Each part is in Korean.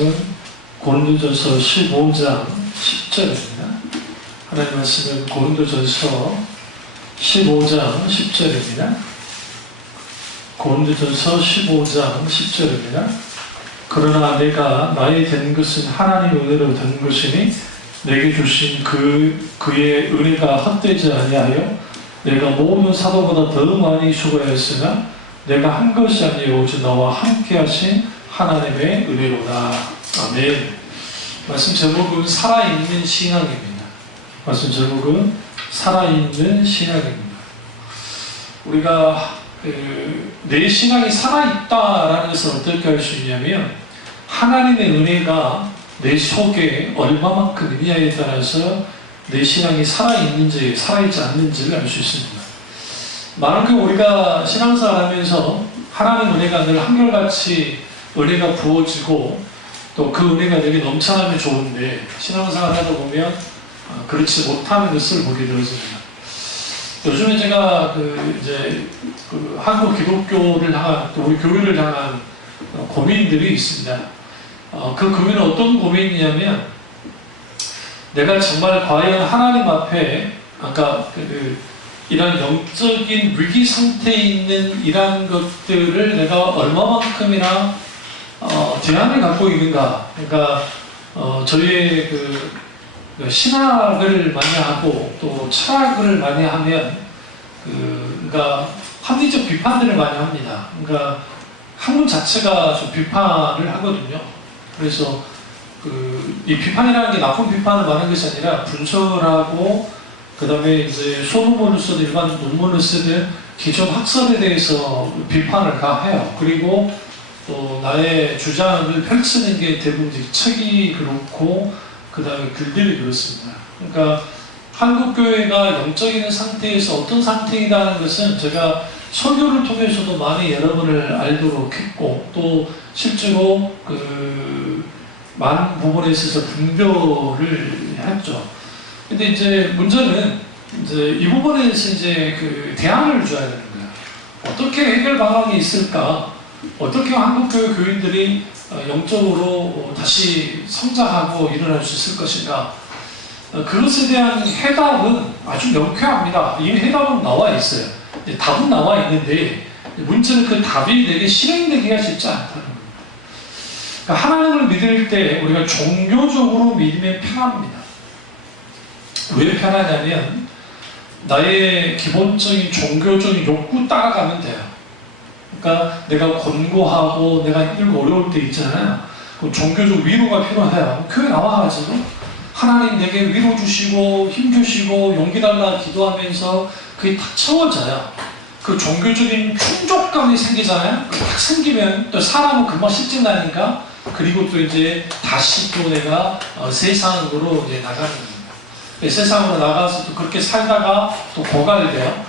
말씀은 고린도전서 15장 10절입니다. 하나님 말씀은 고린도전서 15장 10절입니다. 고린도전서 15장 10절입니다. 그러나 내가 나의 된 것은 하나님의 은혜로 된 것이니 내게 주신 그의 은혜가 헛되지 아니하여 내가 모든 사도보다 더 많이 수고하였으나 내가 한 것이 아니요 오직 나와 함께 하신 하나님의 은혜로다. 아멘. 말씀 제목은 살아있는 신앙입니다. 말씀 제목은 살아있는 신앙입니다. 우리가 내 신앙이 살아있다라는 것을 어떻게 알 수 있냐면 하나님의 은혜가 내 속에 얼마만큼 있냐에 따라서 내 신앙이 살아있는지 살아있지 않는지를 알 수 있습니다. 많은 경우 우리가 신앙생활 하면서 하나님의 은혜가 늘 한결같이 은혜가 부어지고 또 그 은혜가 내게 넘쳐나면 좋은데 신앙생활 하다 보면 그렇지 못하는 것을 보게 되어집니다. 요즘에 제가 한국 기독교를 향한 또 우리 교회를 향한 고민들이 있습니다. 그 고민은 어떤 고민이냐면 내가 정말 과연 하나님 앞에 아까 이런 영적인 위기 상태에 있는 이러한 것들을 내가 얼마만큼이나 대안을 갖고 있는가. 그러니까 저희의 신학을 많이 하고 또 철학을 많이 하면 그러니까 합리적 비판들을 많이 합니다. 그러니까 학문 자체가 좀 비판을 하거든요. 그래서 이 비판이라는 게 나쁜 비판을 말하는 것이 아니라 분석하고 그 다음에 이제 소논문을 쓰든 일반 논문을 쓰든 기존 학설에 대해서 비판을 다 해요. 그리고 또 나의 주장을 펼치는 게 대부분 책이 그렇고 그 다음에 글들이 그렇습니다. 그러니까 한국교회가 영적인 상태에서 어떤 상태이라는 것은 제가 설교를 통해서도 많이 여러분을 알도록 했고 또 실제로 많은 부분에 있어서 분별을 했죠. 근데 이제 문제는 이제 이 부분에서 이제 대안을 줘야 되는 거예요. 어떻게 해결 방안이 있을까? 어떻게 한국교회 교인들이 영적으로 다시 성장하고 일어날 수 있을 것인가? 그것에 대한 해답은 아주 명쾌합니다. 이미 해답은 나와 있어요. 답은 나와 있는데 문제는 그 답이 내게 실행되기가 쉽지 않다는 겁니다. 그러니까 하나님을 믿을 때 우리가 종교적으로 믿으면 편합니다. 왜 편하냐면 나의 기본적인 종교적인 욕구 따라가면 돼요. 그러니까 내가 권고하고 내가 힘들고 어려울 때 있잖아요. 종교적 위로가 필요해요. 교회 나와가지고 하나님 내게 위로 주시고 힘 주시고 용기 달라 기도하면서 그게 딱 채워져요. 그 종교적인 충족감이 생기잖아요. 딱 생기면 또 사람은 금방 실증나니까 그리고 또 이제 다시 또 내가 세상으로 이제 나가는 겁니다. 세상으로 나가서 또 그렇게 살다가 또 고갈돼요.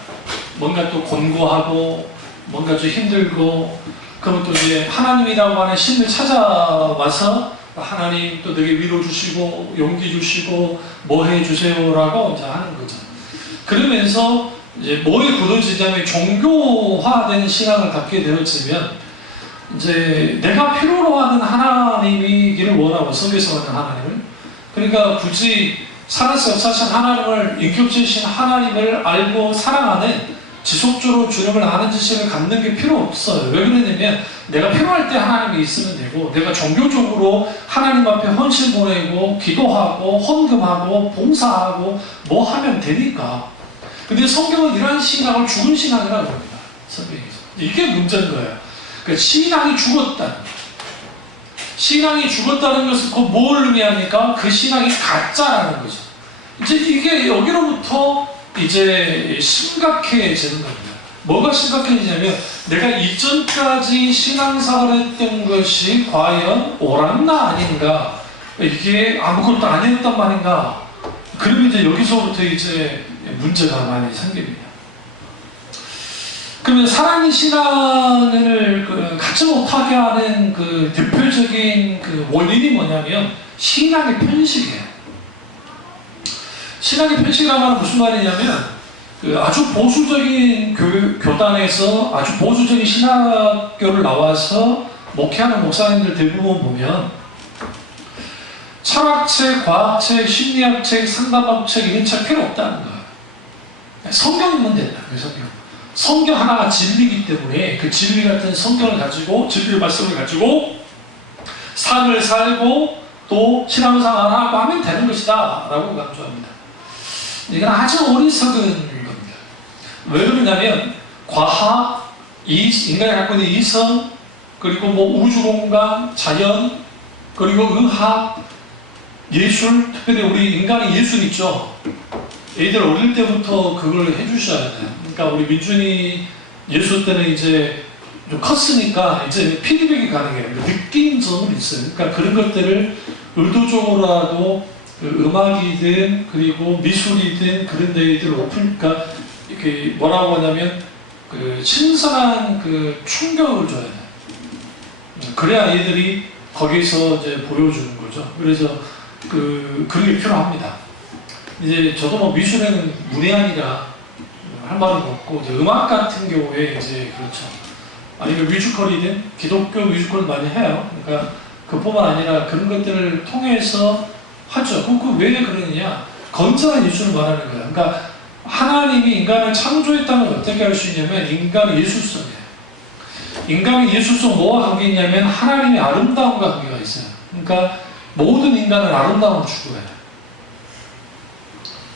뭔가 또 권고하고 뭔가 좀 힘들고 그러면 또 이제 하나님이라고 하는 신을 찾아와서 하나님 또 내게 위로 주시고 용기 주시고 뭐 해주세요라고 이제 하는 거죠. 그러면서 이제 뭐에 굳어지냐면 종교화된 신앙을 갖게 되어지면 이제 내가 필요로 하는 하나님이기를 원하고 성경에서 하는 하나님을 그러니까 굳이 살아서 역사하신 하나님을 인격체이신 하나님을 알고 사랑하는 지속적으로 주님을 아는 지식을 갖는 게 필요 없어요. 왜 그러냐면 내가 필요할 때 하나님이 있으면 되고 내가 종교적으로 하나님 앞에 헌신 보내고 기도하고 헌금하고 봉사하고 뭐 하면 되니까. 근데 성경은 이러한 신앙을 죽은 신앙이라고 합니다. 성경에서. 이게 문제인 거예요. 그러니까 신앙이 죽었다는 거예요. 신앙이 죽었다는 것은 그 뭘 의미합니까? 그 신앙이 가짜라는 거죠. 이제 이게 여기로부터 이제 심각해지는 겁니다. 뭐가 심각해지냐면 내가 이전까지 신앙생활을 했던 것이 과연 옳았나 아닌가 이게 아무것도 아니었단 말인가 그러면 이제 여기서부터 이제 문제가 많이 생깁니다. 그러면 사랑의 신앙을 갖지 못하게 하는 그 대표적인 원인이 뭐냐면 신앙의 편식이에요. 신앙의 편식이라는 말은 무슨 말이냐면 아주 보수적인 교단에서 아주 보수적인 신학교를 나와서 목회하는 목사님들 대부분 보면 철학책, 과학책, 심리학책, 상담학책 이런 책 필요 없다는 거예요. 성경이면 된다. 성경 하나가 진리이기 때문에 그 진리 같은 성경을 가지고 진리의 말씀을 가지고 삶을 살고 또 신앙생활 하고 하면 되는 것이다 라고 강조합니다. 이건 아주 어리석은 겁니다. 왜 그러냐면 과학, 인간이 갖고 있는 이성, 그리고 뭐 우주공간, 자연, 그리고 의학, 예술, 특별히 우리 인간의 예술 있죠. 애들 어릴 때부터 그걸 해주셔야 돼요. 그러니까 우리 민준이 예술 때는 이제 좀 컸으니까 이제 피드백이 가능해요. 느낀 점은 있어요. 그러니까 그런 것들을 의도적으로라도 그 음악이든 그리고 미술이든 그런 데들 오프니까 이렇게 뭐라고 하냐면 그 신선한 그 충격을 줘야 돼요. 그래야 아이들이 거기서 이제 보여주는 거죠. 그래서 그런 게 필요합니다. 이제 저도 뭐 미술에는 문외한이라 할 말은 없고 이제 음악 같은 경우에 이제 그렇죠. 아니면 뮤지컬이든 기독교 뮤지컬 많이 해요. 그러니까 그뿐만 아니라 그런 것들을 통해서 하죠. 그 왜 그러느냐? 건전한 예술을 말하는 거예요. 그러니까 하나님이 인간을 창조했다는 걸 어떻게 알 수 있냐면 인간의 예술성이에요. 인간의 예술성 뭐와 관계 있냐면 하나님의 아름다움과 관계가 있어요. 그러니까 모든 인간은 아름다움을 추구해요.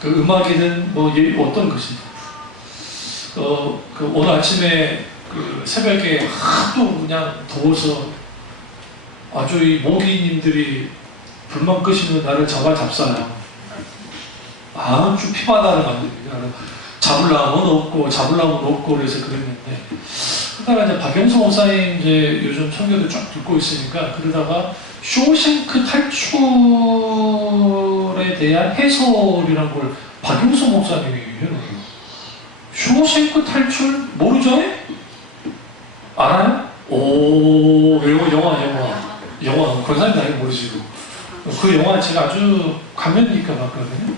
그 음악이든 뭐 어떤 것이든. 그 오늘 아침에 그 새벽에 하도 그냥 더워서 아주 이 모기님들이 불만 끄시면 나를 잡아잡사요. 아주 피바다를 만듭니다. 잡으려면 없고 그래서 그랬는데 그다음에 이제 박영수 목사님 이제 요즘 설교도 쭉 듣고 있으니까 그러다가 쇼생크 탈출에 대한 해설이라는 걸 박영수 목사님이 해놓은 쇼생크 탈출 모르죠? 알아요? 오, 영화 권사님 나이 모르시고 그 영화 제가 아주 감명 깊게 봤거든요.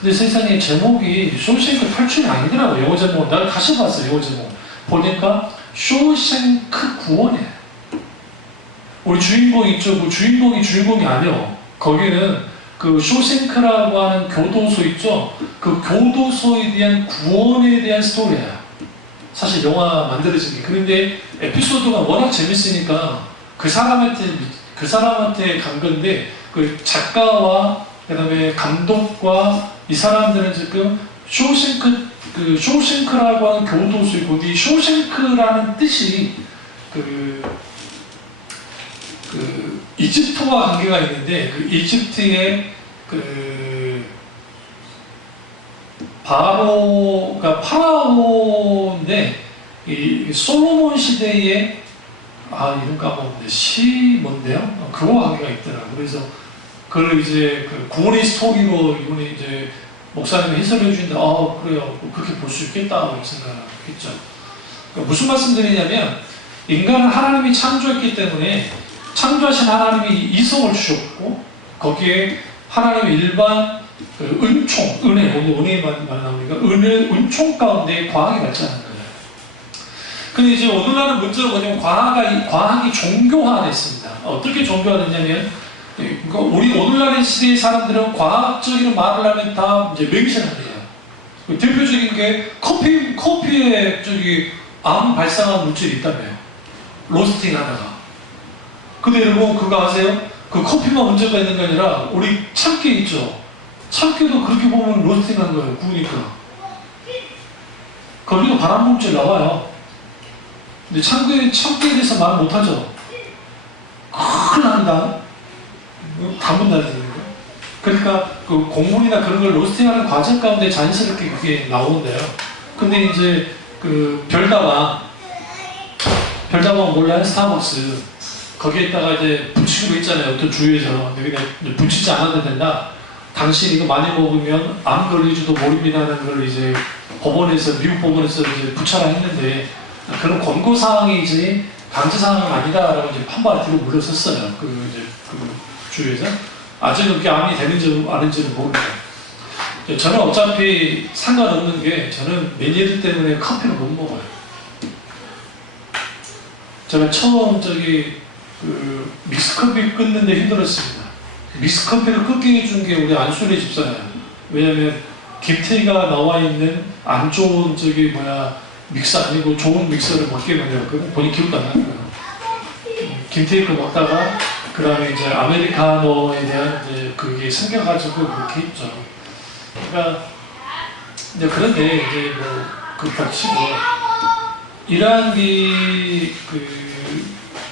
근데 세상에 제목이 쇼생크 탈출이 아니더라고. 영어 제목 나 다시 봤어요. 영어 제목 보니까 쇼생크 구원이에요. 우리 주인공 있죠? 그 주인공이 아니요. 거기는 그 쇼생크라고 하는 교도소 있죠? 그 교도소에 대한 구원에 대한 스토리예요. 사실 영화 만들어진 게. 그런데 에피소드가 워낙 재밌으니까 그 사람한테 간 건데 그 작가와 그다음에 감독과 이 사람들은 지금 쇼생크라고 하는 교도소이고 이 쇼생크라는 뜻이 이집트와 관계가 있는데 그 이집트의 그러니까 파라오인데 이 솔로몬 시대에 이름 까먹었는데 시 뭔데요? 그거와 관계가 있더라고요. 그래서 그걸 이제 그 구원의 스토리로 이분이 이제 목사님이 해설해 주는데 그래요. 그렇게 볼 수 있겠다고 생각했죠. 그러니까 무슨 말씀 드리냐면 인간은 하나님이 창조했기 때문에 창조하신 하나님이 이성을 주셨고 거기에 하나님의 일반 은총, 은혜만 나오니까 은총 가운데 과학이 발전하는 거예요. 근데 이제 오늘날은 문제가 뭐냐면 과학이 종교화됐습니다. 어떻게 종교화됐냐면 그러니까 우리 오늘날의 시대의 사람들은 과학적인 말을 하면 다 이제 맹신한대요. 대표적인 게 커피에 암 발생한 물질이 있다며요. 로스팅 하다가. 근데 여러분 그거 아세요? 그 커피만 문제가 있는 게 아니라 우리 참깨 있죠? 참깨도 그렇게 보면 로스팅한 거예요. 구우니까. 거기도 발암 물질 나와요. 근데 참깨에 대해서 말 못하죠? 큰일 납니다. 단문 나야 되는 거. 그러니까 그 곡물이나 그런 걸 로스팅하는 과정 가운데 자연스럽게 그게 나오는데요. 근데 이제 그 별다방 몰라요? 스타벅스 거기에다가 이제 붙이는 거 있잖아요. 어떤 주유에서 그냥 붙이지 않아도 된다. 당신 이거 많이 먹으면 암 걸리지도 모릅니다라는 걸 이제 미국 법원에서 이제 붙여라 했는데 그런 권고 사항이지 강제 사항은 아니다라고 이제 판단을 뒤로 물러섰어요. 그 주에서 아직은 그게 암이 되는지 아닌지는 모릅니다. 저는 어차피 상관없는 게 저는 메니들 때문에 커피를 못 먹어요. 제가 처음 믹스커피 끊는데 힘들었습니다. 믹스커피를 끓게 해준 게 우리 안수리 집사예요. 왜냐면 김태희가 나와 있는 안 좋은 믹서 아니고 좋은 믹서를 먹게 만들었거든. 본인 기억도 안 나는 거예요. 김태희 거 먹다가 그 다음에 이제 아메리카노에 대한 이제 그게 생겨가지고 그렇게 했죠. 그러니까 이제 그런데 이제 그 겹치고 이러한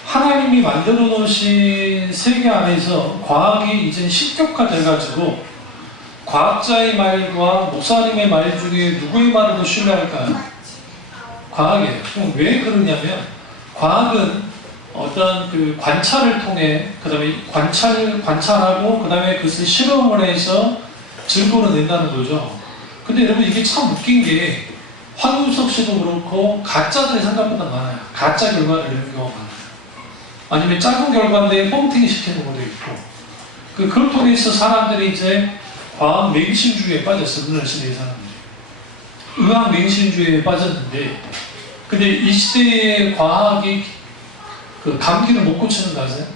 하나님이 만들어 놓으신 세계 안에서 과학이 이제 신격화돼가지고 과학자의 말과 목사님의 말 중에 누구의 말을 더 신뢰할까요? 과학이에요. 그럼 왜 그러냐면 과학은 어떤 그 관찰을 통해 그 다음에 관찰하고 그 다음에 그것을 실험을 해서 증거를 낸다는 거죠. 근데 여러분 이게 참 웃긴 게 황윤석 씨도 그렇고 가짜들이 생각보다 많아요. 가짜 결과를 내는 경우가 많아요. 아니면 짧은 결과인데 뻥튀기 시키는 것도 있고 그걸 통해서 사람들이 이제 과학 맹신주의에 빠졌어요. 오늘 시대의 사람들이 의학 맹신주의에 빠졌는데 근데 이 시대의 과학이 그 감기를 못 고치는 거 아세요?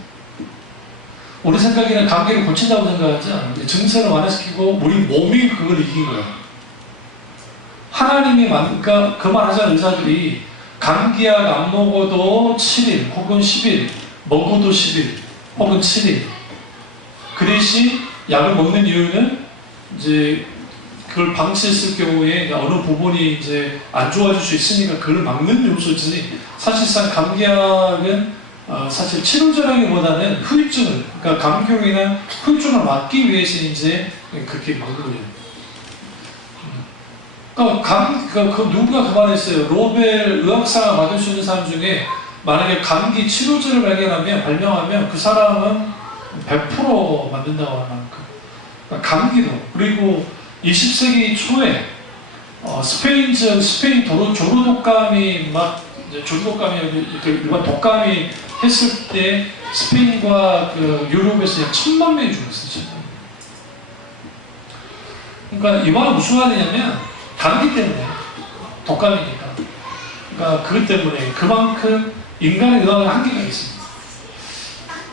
우리 생각에는 감기를 고친다고 생각하지 않는데 증세를 완화시키고 우리 몸이 그걸 이긴 거예요. 하나님이 그러니까 그 말하자는 의사들이 감기약 안 먹어도 7일 혹은 10일 먹어도 10일 혹은 7일 그 대신 약을 먹는 이유는 이제 그걸 방치했을 경우에 어느 부분이 이제 안 좋아질 수 있으니까 그걸 막는 요소지 사실상 감기약은 사실 치료제라기보다는 후유증을 그러니까 감기용이나 후유증을 막기 위해서 이제 그렇게 막는 거예요. 그러니까 누군가 그 말했어요. 노벨 의학상을 받을 수 있는 사람 중에 만약에 감기 치료제를 발명하면 그 사람은 100% 만든다고 하는 만큼 그러니까 감기도 그리고 20세기 초에 스페인 조류 독감이 일반 독감이 했을 때 스페인과 그 유럽에서 약 1000만 명이 죽었어요. 그러니까 이 말은 무슨 말이냐면 감기 때문에 독감이니까 그러니까 그것 때문에 그만큼 인간의 의학의 한계가 있습니다.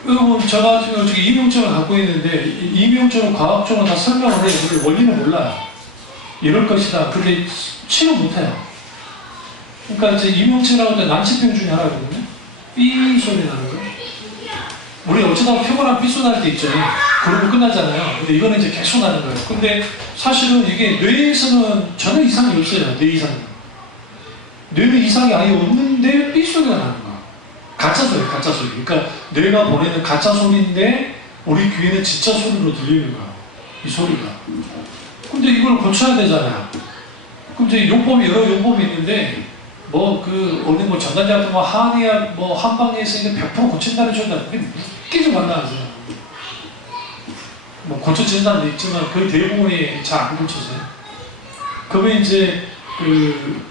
여러분 제가 지금 이명증을 갖고 있는데 이명증은 과학적으로 다 설명을 해요. 근데 원리는 몰라요. 이럴 것이다. 근데 치료 못해요. 그러니까 이제 이명증이라고 하면 난치병 중에 하나거든요. 삐 소리 나는 거. 우리 어쩌다가 피곤한 삐 소리 날 때 있죠. 그러고 끝나잖아요. 근데 이거는 이제 계속 나는 거예요. 근데 사실은 이게 뇌에서는 전혀 이상이 없어요. 뇌 이상은. 뇌 이상이 아예 없는데 삐 소리가 나는 거예요. 가짜 소리, 가짜 소리. 그러니까 뇌가 보내는 가짜 소리인데 우리 귀에는 진짜 소리로 들리는 거예요. 이 소리가. 근데 이걸 고쳐야 되잖아요. 그럼 이제 여러 용법이 있는데 어디 전단지 같은 거 한의학 한방에서 이제 100% 고친다는 소리가 그게 웃기지 않나요? 고쳐지는 사람도 있지만 그 대부분이 잘 안 고쳐져요. 그러면 이제 그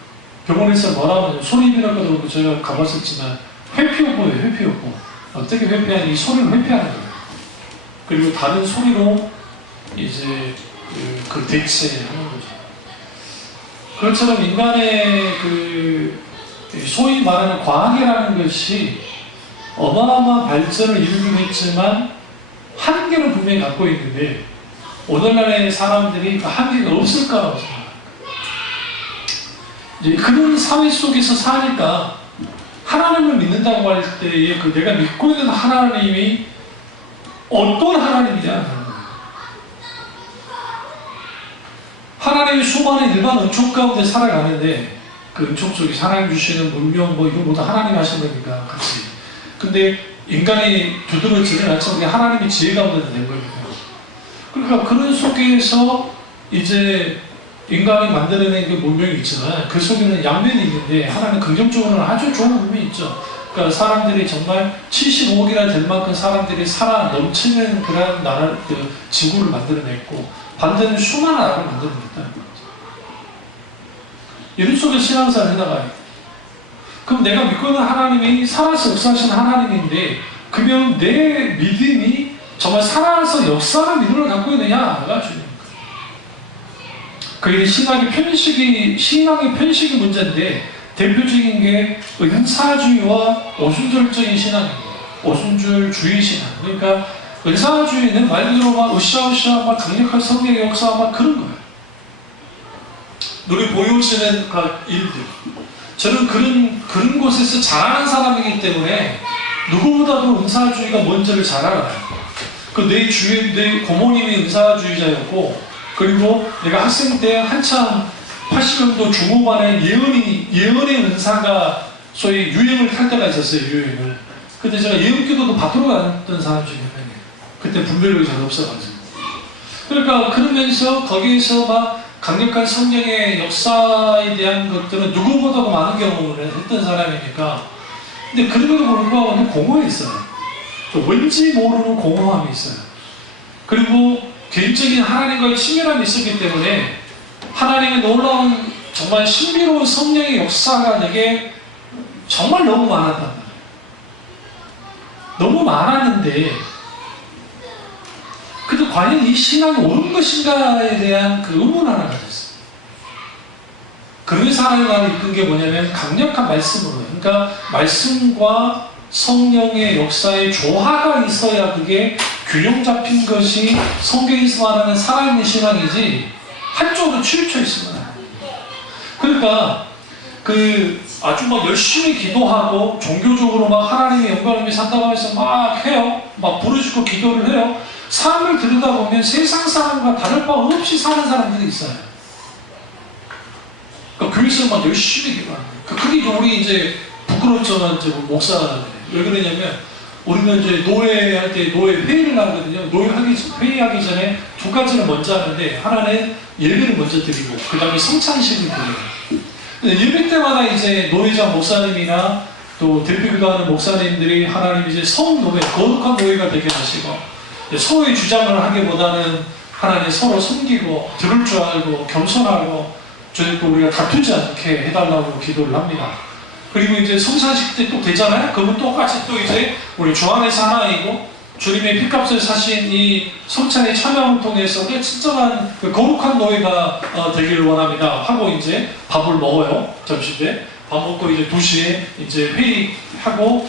병원에서 뭐라고 하냐면 소리비라고 그러고 제가 가봤었지만 회피요법이에요. 회피요법. 어떻게 회피하냐 이 소리를 회피하는 거예요. 그리고 다른 소리로 이제 그 대체하는 거죠. 그것처럼 인간의 소위 말하는 과학이라는 것이 어마어마한 발전을 이루긴 했지만 한계를 분명히 갖고 있는데 오늘날의 사람들이 그 한계가 없을까라고 생각합니다. 이제 그런 사회 속에서 사니까 하나님을 믿는다고 할 때에 내가 믿고 있는 하나님이 어떤 하나님이냐 하나님이 수많은 일반 은총 가운데 살아가는데 그 은총 속에 하나님 주시는 문명 이거 모두 하나님이 하시는 거니까 같이. 근데 인간이 두드러지는 않지만 하나님이 지혜 가운데 낸 겁니다. 그러니까 그런 속에서 이제 인간이 만들어낸 그 문명이 있지만 그 속에는 양면이 있는데 하나는 긍정적으로는 아주 좋은 부분이 있죠. 그러니까 사람들이 정말 75억이나 될 만큼 사람들이 살아 넘치는 그런 나라, 지구를 만들어냈고 반대는 수많은 나라를 만들어냈다는 거죠. 이런 속에 신앙생활을 해나가요. 그럼 내가 믿고 있는 하나님이 살아서 역사하시는 하나님인데 그러면 내 믿음이 정말 살아서 역사하는 믿음을 갖고 있느냐가 중요합니다. 그게 신앙의 편식이 문제인데 대표적인 게 은사주의와 오순절적인 신앙입니다. 오순절주의 신앙. 그러니까 은사주의는 말 그대로 막 으쌰으쌰 막 강력한 성령의 역사 막 그런 거예요. 눈에 보여지는 일들. 저는 그런 곳에서 자라는 사람이기 때문에 누구보다도 은사주의가 뭔지를 잘 알아요. 내 고모님이 은사주의자였고, 그리고 내가 학생 때 한참 80년도 중후반에 예언의 은사가 소위 유행을 탈 때가 있었어요, 유행을. 근데 제가 예언기도도 받으러 갔던 사람 중에 한 명이에요. 그때 분별력이 잘 없어가지고. 그러니까 그러면서 거기에서 막 강력한 성령의 역사에 대한 것들은 누구보다도 많은 경험을 했던 사람이니까. 근데 그럼에도 불구하고 공허해 있어요. 왠지 모르는 공허함이 있어요. 그리고 개인적인 하나님과의 친밀함이 있었기 때문에 하나님의 놀라운 정말 신비로운 성령의 역사가 내게 정말 너무 많았단 말이에요. 너무 많았는데 그래도 과연 이 신앙이 옳은 것인가에 대한 그 의문 하나 가졌어요. 그러면서 하나님 나를 이끈 게 뭐냐면 강력한 말씀으로, 그러니까 말씀과 성령의 역사의 조화가 있어야 그게 균형 잡힌 것이 성경에서 말하는 살아있는 신앙이지 한쪽으로 치우쳐 있으면 안 돼요. 그러니까 아주 막 열심히 기도하고 종교적으로 막 하나님의 영광을 위해 산다고 하면서 막 해요. 막 부르짖고 기도를 해요. 사람을 들여다보면 세상 사람과 다를 바 없이 사는 사람들이 있어요. 그러니까 교회에서 막 열심히 기도하는 거예요. 그게 우리 이제 부끄럽지만 이제 목사들이 왜 그러냐면 우리는 이제 노예할 때 노예 회의를 하거든요. 회의하기 전에 두 가지를 먼저 하는데 하나는 예배를 먼저 드리고 그 다음에 성찬식을 드려요. 예배 때마다 이제 노예자 목사님이나 또 대표기도하는 목사님들이 하나님 이제 성노예, 거룩한 노예가 되게 하시고 서로의 주장을 하기보다는 하나님 서로 섬기고 들을 줄 알고 겸손하고 또 우리가 다투지 않게 해달라고 기도를 합니다. 그리고 이제 성찬식 때 또 되잖아요? 그러면 똑같이 또 이제 우리 주 안에서 하나이고 주님의 피값을 사신 이 성찬의 참여를 통해서 진정한 거룩한 노예가 되기를 원합니다. 하고 이제 밥을 먹어요. 점심때. 밥 먹고 이제 2시에 이제 회의하고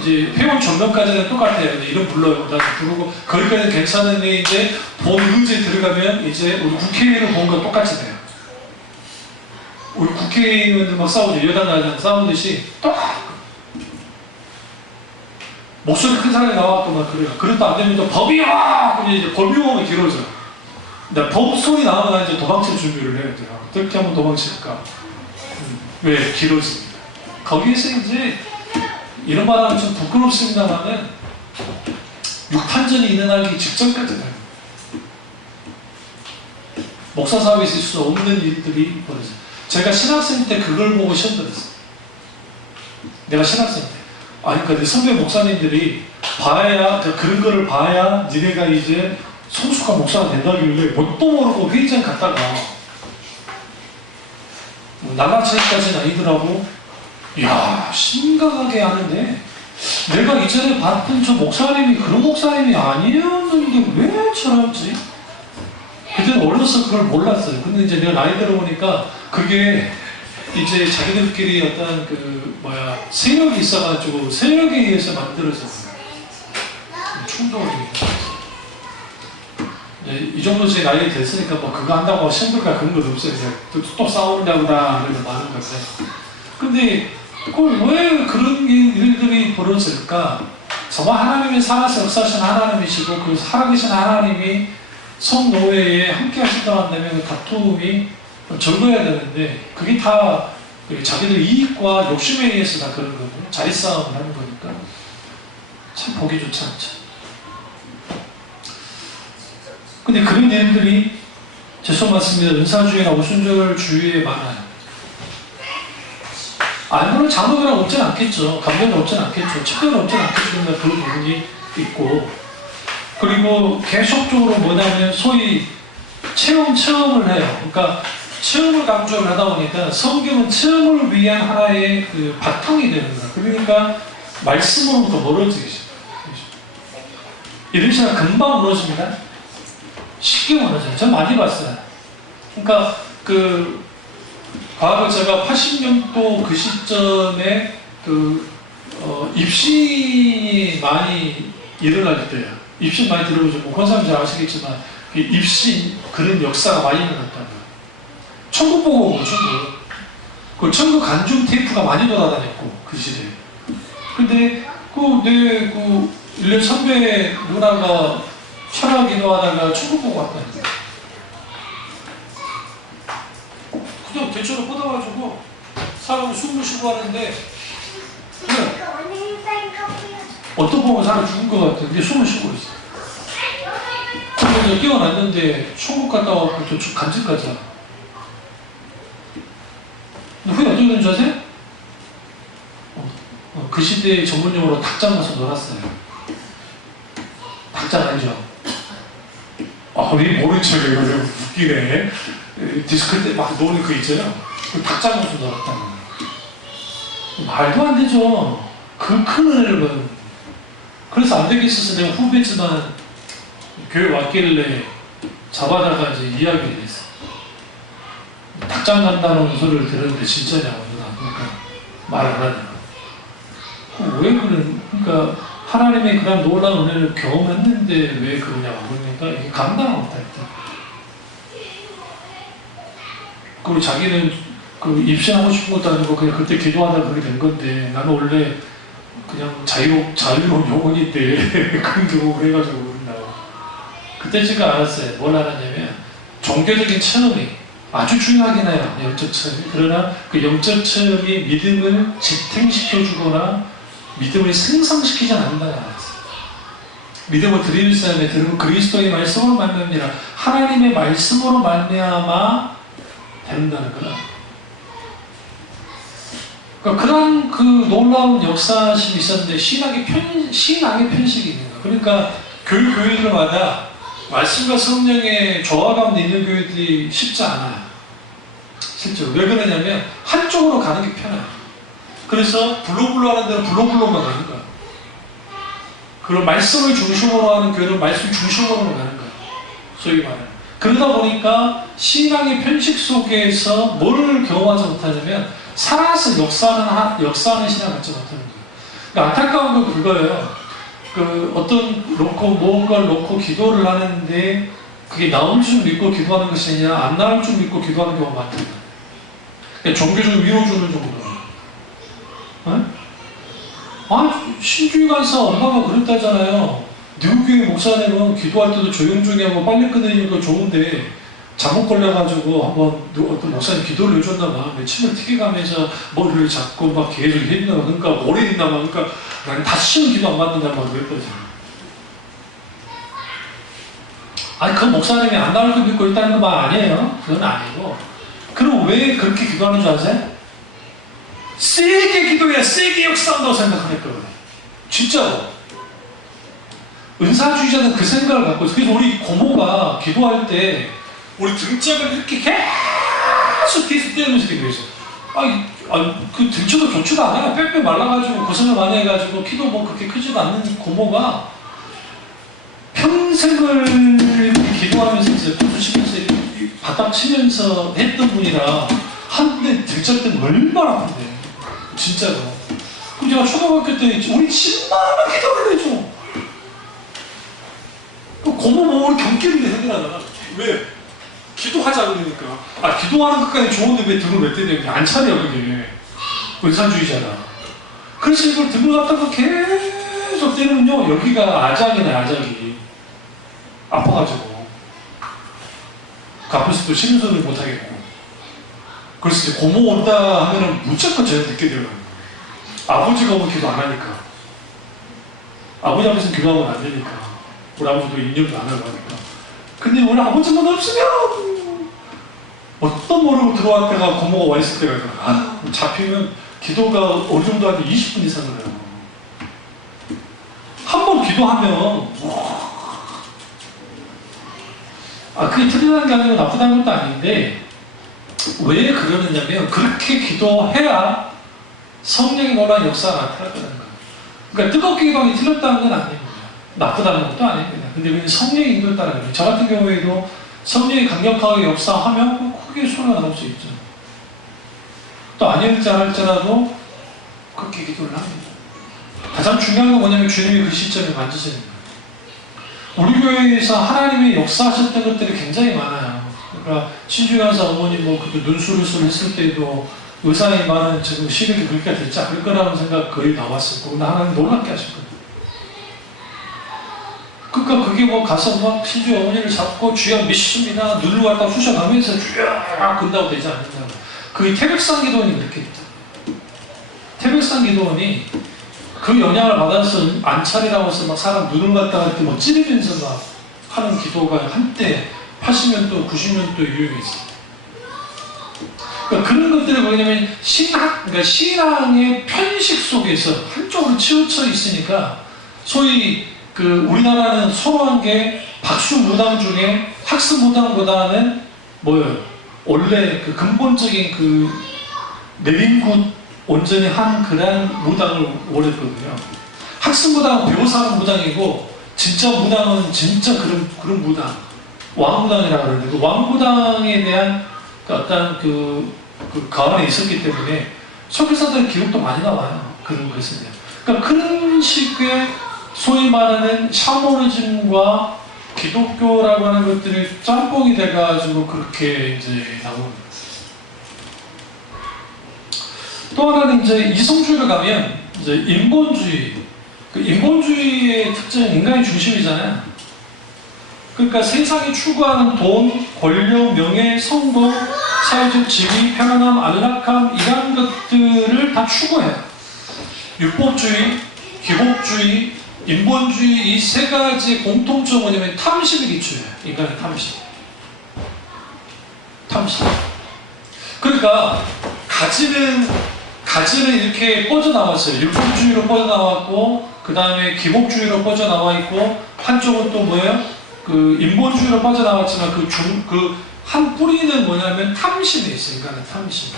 이제 회원 전면까지는 똑같아요. 이름 불러요. 다시 부르고 거기까지는 괜찮은데 이제 본의제 들어가면 이제 우리 국회의원을 본 거 똑같이 돼요. 우리 국회의원들 막 싸우죠. 여당 나랑 싸우듯이 똑같고 목소리 큰 사람이 나와갖고 막 그래요. 그래도 안 되면 또 법이야! 그럼 이제 법이오면 길어져. 근데 법 소리 나오면 이제 도망칠 준비를 해야 돼요. 어떻게 하면 도망칠까? 왜? 길어집니다. 거기에서 이제 이런 말 하면 좀 부끄럽습니다만은 육탄전이 일어나기 직전까지 가요. 목사 사업에 있을 수 없는 일들이 벌어져요. 제가 신학생 때 그걸 보고 시험 들었어요. 내가 신학생 때. 아니, 그러니까 선배 목사님들이 그런 거를 봐야 니네가 이제 성숙한 목사가 된다길래 뭣도 모르고 회의장 갔다가 나가차기까지는 아니더라고. 이야, 심각하게 하는데 내가 이전에 봤던 저 목사님이 그런 목사님이 아니었는데 왜 저런지? 그때는 어려서 그걸 몰랐어요. 근데 이제 내가 나이 들어보니까 그게 이제 자기들끼리 어떤 세력이 있어가지고 세력에 의해서 만들어진 충동이. 이 정도 제 나이가 됐으니까 뭐 그거 한다고 신불가 그런 것도 없어요. 또 싸운다고다 그래서 많은 것에. 근데 왜 그런 일들이 벌어질까? 정말 하나님이 살아서 역사하신 하나님이시고 그 살아계신 하나님이 성노예에 함께 하신다고 한다면 그 다툼이 적어야 되는데 그게 다 자기들 이익과 욕심에 의해서 다 그런 거거든요. 자리싸움을 하는 거니까 참 보기 좋지 않죠. 근데 그런 일들이 죄송 맞습니다. 은사주의나 오순절주의에 많아요. 물론 장로들은 없진 않겠죠. 감독은 없진 않겠죠. 측근은 없진 않겠죠. 근데 그 부분이 있고 그리고 계속적으로 뭐냐면 소위 체험을 해요. 그러니까 체험을 강조를 하다 보니까 성경은 체험을 위한 하나의 그 바탕이 되는 거야. 그러니까 말씀으로부터 멀어지기 시작해요. 이런 시간 금방 무너집니다. 쉽게 무너져요. 전 많이 봤어요. 그러니까 과거 제가 80년도 그 시점에 입신이 많이 일어날 때예요. 입신 많이 들어보죠. 뭐 권사님 잘 아시겠지만 입신 그런 역사가 많이 일어났다는 거예요. 천국 보고 오고 천국. 그 천국 간중 테이프가 많이 돌아다녔고 그 시대에. 근데 내 1년 선배 누나가 철학 기도하다가 천국 보고 왔다는 거예요. 그냥 대처로 뻗어가지고 사람 숨을 쉬고 하는데 그냥 어떤 보면 사람 죽은 것 같아. 근데 숨을 쉬고 있어. 그래서 깨어났는데 천국 갔다 와서 저 간증 가자. 후에 어떻게 된 줄 아세요? 그 시대의 전문용어로 닭장 가서 놀았어요. 닭장 알죠? 왜 모른 척이에요? 웃기네. 디스크 때 막 노는 거 있잖아요. 그 닭장 가서 놀았다는 거예요. 말도 안 되죠. 그 큰 은혜를. 그래서 안 되겠어서 내가 후배지만 교회 왔길래 잡아다가 이제 이야기를 했어. 닭장 간다는 소리를 들었는데 진짜냐고. 그러니까 말 안 하냐고. 왜 그러니까 하나님의 그런 놀라운 은혜를 경험했는데 왜 그러냐고. 그러니까 이게 감당을 못했다. 그리고 자기는 그 입신하고 싶은 것도 아니고 그냥 그때 기도하다 그렇게 된 건데 나는 원래 그냥 자유로운 영혼인데 그런 경험을 해가지고 그런다고. 그때 제가 알았어요. 뭘 알았냐면 종교적인 체험이 아주 중요하긴 해요. 영적 체험이. 그러나 그 영적 체험이 믿음을 지탱시켜주거나 믿음을 생성시키지 않는다는 알았어요. 믿음을 드리는 사람에 들으면 그리스도의 말씀으로 말미암니라. 하나님의 말씀으로 말미암아 된다는 거라. 그러니까 그런 그 놀라운 역사심이 있었는데 신앙의 편식이 있는 거예요. 그러니까 교회들마다 말씀과 성령의 조화 가운데 있는 교회들이 쉽지 않아요. 실제로. 왜 그러냐면 한쪽으로 가는 게 편해요. 그래서 블로블로 하는 데는 블로블로만 가는 거예요. 그리고 말씀을 중심으로 하는 교회는 말씀 중심으로만 가는 거예요. 소위 말하는. 그러다 보니까 신앙의 편식 속에서 뭘 경험하지 못하냐면 살아서 역사하는 신앙을 갖지 못하는 거예요. 그러니까 안타까운 건 그거예요. 그 어떤 무언가를 놓고 기도를 하는데 그게 나올 줄 믿고 기도하는 것이 아니라 안 나올 줄 믿고 기도하는 경우가 많다. 그러니까 종교적 위로 주는 정도. 신주의 간사 엄마가 그랬다잖아요. 뉴교회 목사님은 기도할 때도 조용조용히 하고 빨리 끊으니까 좋은데 잘못 걸려가지고 한번 어떤 목사님 기도를 해줬나봐. 침을 튀겨가면서 머리를 잡고 막 계속 했나봐. 그러니까 오래 있나봐. 그러니까 나는 다시는 기도 안 받는다고 그랬거든. 그 목사님이 안 나올 거 믿고 있다는 말 아니에요. 그건 아니고. 그럼 왜 그렇게 기도하는 줄 아세요? 세게 기도해야 세게 역사한다고 생각하니까. 진짜로. 은사주의자는 그 생각을 갖고 있어요. 그래서 우리 고모가 기도할 때 우리 등짝을 이렇게 계속 때리면서 기도했어요. 그 등쳐도 좋지도 않아요. 빽빽 말라가지고 고생을 많이 해가지고 키도 뭐 그렇게 크지도 않는 고모가 평생을 기도하면서 이제 또 치면서 바닥 치면서 했던 분이라 한데 등짝 때는 얼마나 아픈데. 진짜로. 그럼 제가 초등학교 때 우리 진만한 기도를 해줘. 고모 몸을 경기를 해결하잖아. 왜? 기도하자 그러니까. 기도하는 것까지 좋은데 왜 등을 왜 때려? 그게 안 차려 그게. 은사주의자라. 그래서 이걸 등을 갖다가 계속 때리면요. 여기가 아작이네 아작이. 아파가지고. 아플 수도 쉬는 소리를 못하겠고. 그래서 이제 고모 온다 하면은 무조건 저녁 늦게 들어가요. 아버지가 오면 기도 안 하니까. 아버지 앞에서 기도하면 안 되니까. 우리 아버지도 인정도 안 하고 하니까. 근데 우리 아버지만 없으면 어떤 모르고 들어왔다가 고모가 와 있을 때가 잡히면 기도가 어느 정도 하는데 20분 이상을 해요. 한 번 기도하면 그게 틀리다는 게 아니고 나쁘다는 것도 아닌데 왜 그러느냐면 그렇게 기도해야 성령의 놀라운 역사가 나타나거든요. 그러니까 뜨겁게 기도하기 틀렸다는 건 아닙니다. 나쁘다는 것도 아닙니다. 근데 왜 성령의 인도에 따라 그래요. 저 같은 경우에도 성령이 강력하게 역사하면 크게 소리가 나올 수 있죠. 또 아닐지 않을지라도 그렇게 기도를 합니다. 가장 중요한 건 뭐냐면 주님이 그 시점에 만지시는 거예요. 우리 교회에서 하나님의 역사하셨던 것들이 굉장히 많아요. 그러니까 신주관사 어머니 뭐 그때 눈수술을 했을 때도 의사의 말은 지금 시력이 그렇게 됐지 않을 거라는 생각 거의 나왔을 거고, 하나님 놀랍게 하셨거든요. 그러니까 그게 뭐 가서 막 신주 어머니를 잡고 주여 믿습니다 눈을 갖다 쑤셔가면서 쫙 근다고 되지 않는다고. 그게 태백산 기도원이 그렇게 있다. 태백산 기도원이 그 영향을 받아서 안찰이라고 해서 막 사람 눈을 갖다가 이렇게 막 찌르면서 막 하는 기도가 한때 80년도, 90년도 유행했어요. 그러니까 그런 것들이 뭐냐면 그러니까 신앙의 편식 속에서 한쪽으로 치우쳐 있으니까 소위 그 우리나라는 선호한 게 박수 무당 중에 학습 무당보다는 뭐예요? 원래 그 근본적인 그 내림굿 온전히 한 그런 무당을 원했거든요. 학습 무당은 배워서 하는 무당이고 진짜 무당은 진짜 그런 무당, 왕무당이라고 그러는데 그 왕무당에 대한 어떤 그 가안에 있었기 때문에 설교사들의 기록도 많이 나와요. 그런 것에 대한. 그러니까 그런 식의 소위 말하는 샤머니즘과 기독교라고 하는 것들이 짬뽕이 돼가지고 그렇게 이제 나오는. 또 하나는 이제 이성주의를 가면 이제 인본주의. 그 인본주의의 특징은 인간의 중심이잖아요. 그러니까 세상이 추구하는 돈, 권력, 명예, 성공, 사회적 지위, 편안함, 안락함 이런 것들을 다 추구해요. 율법주의, 기복주의, 인본주의 이 세 가지 공통점은 뭐냐면 탐심이 기초예요. 인간의 탐심. 그러니까 가지는 이렇게 뻗어나왔어요. 율법주의로 뻗어나왔고 그 다음에 기복주의로 뻗어나와 있고 한쪽은 또 뭐예요? 그 인본주의로 빠져나왔지만 그 한 뿌리는 뭐냐면 탐심이 있어요. 인간의 탐심,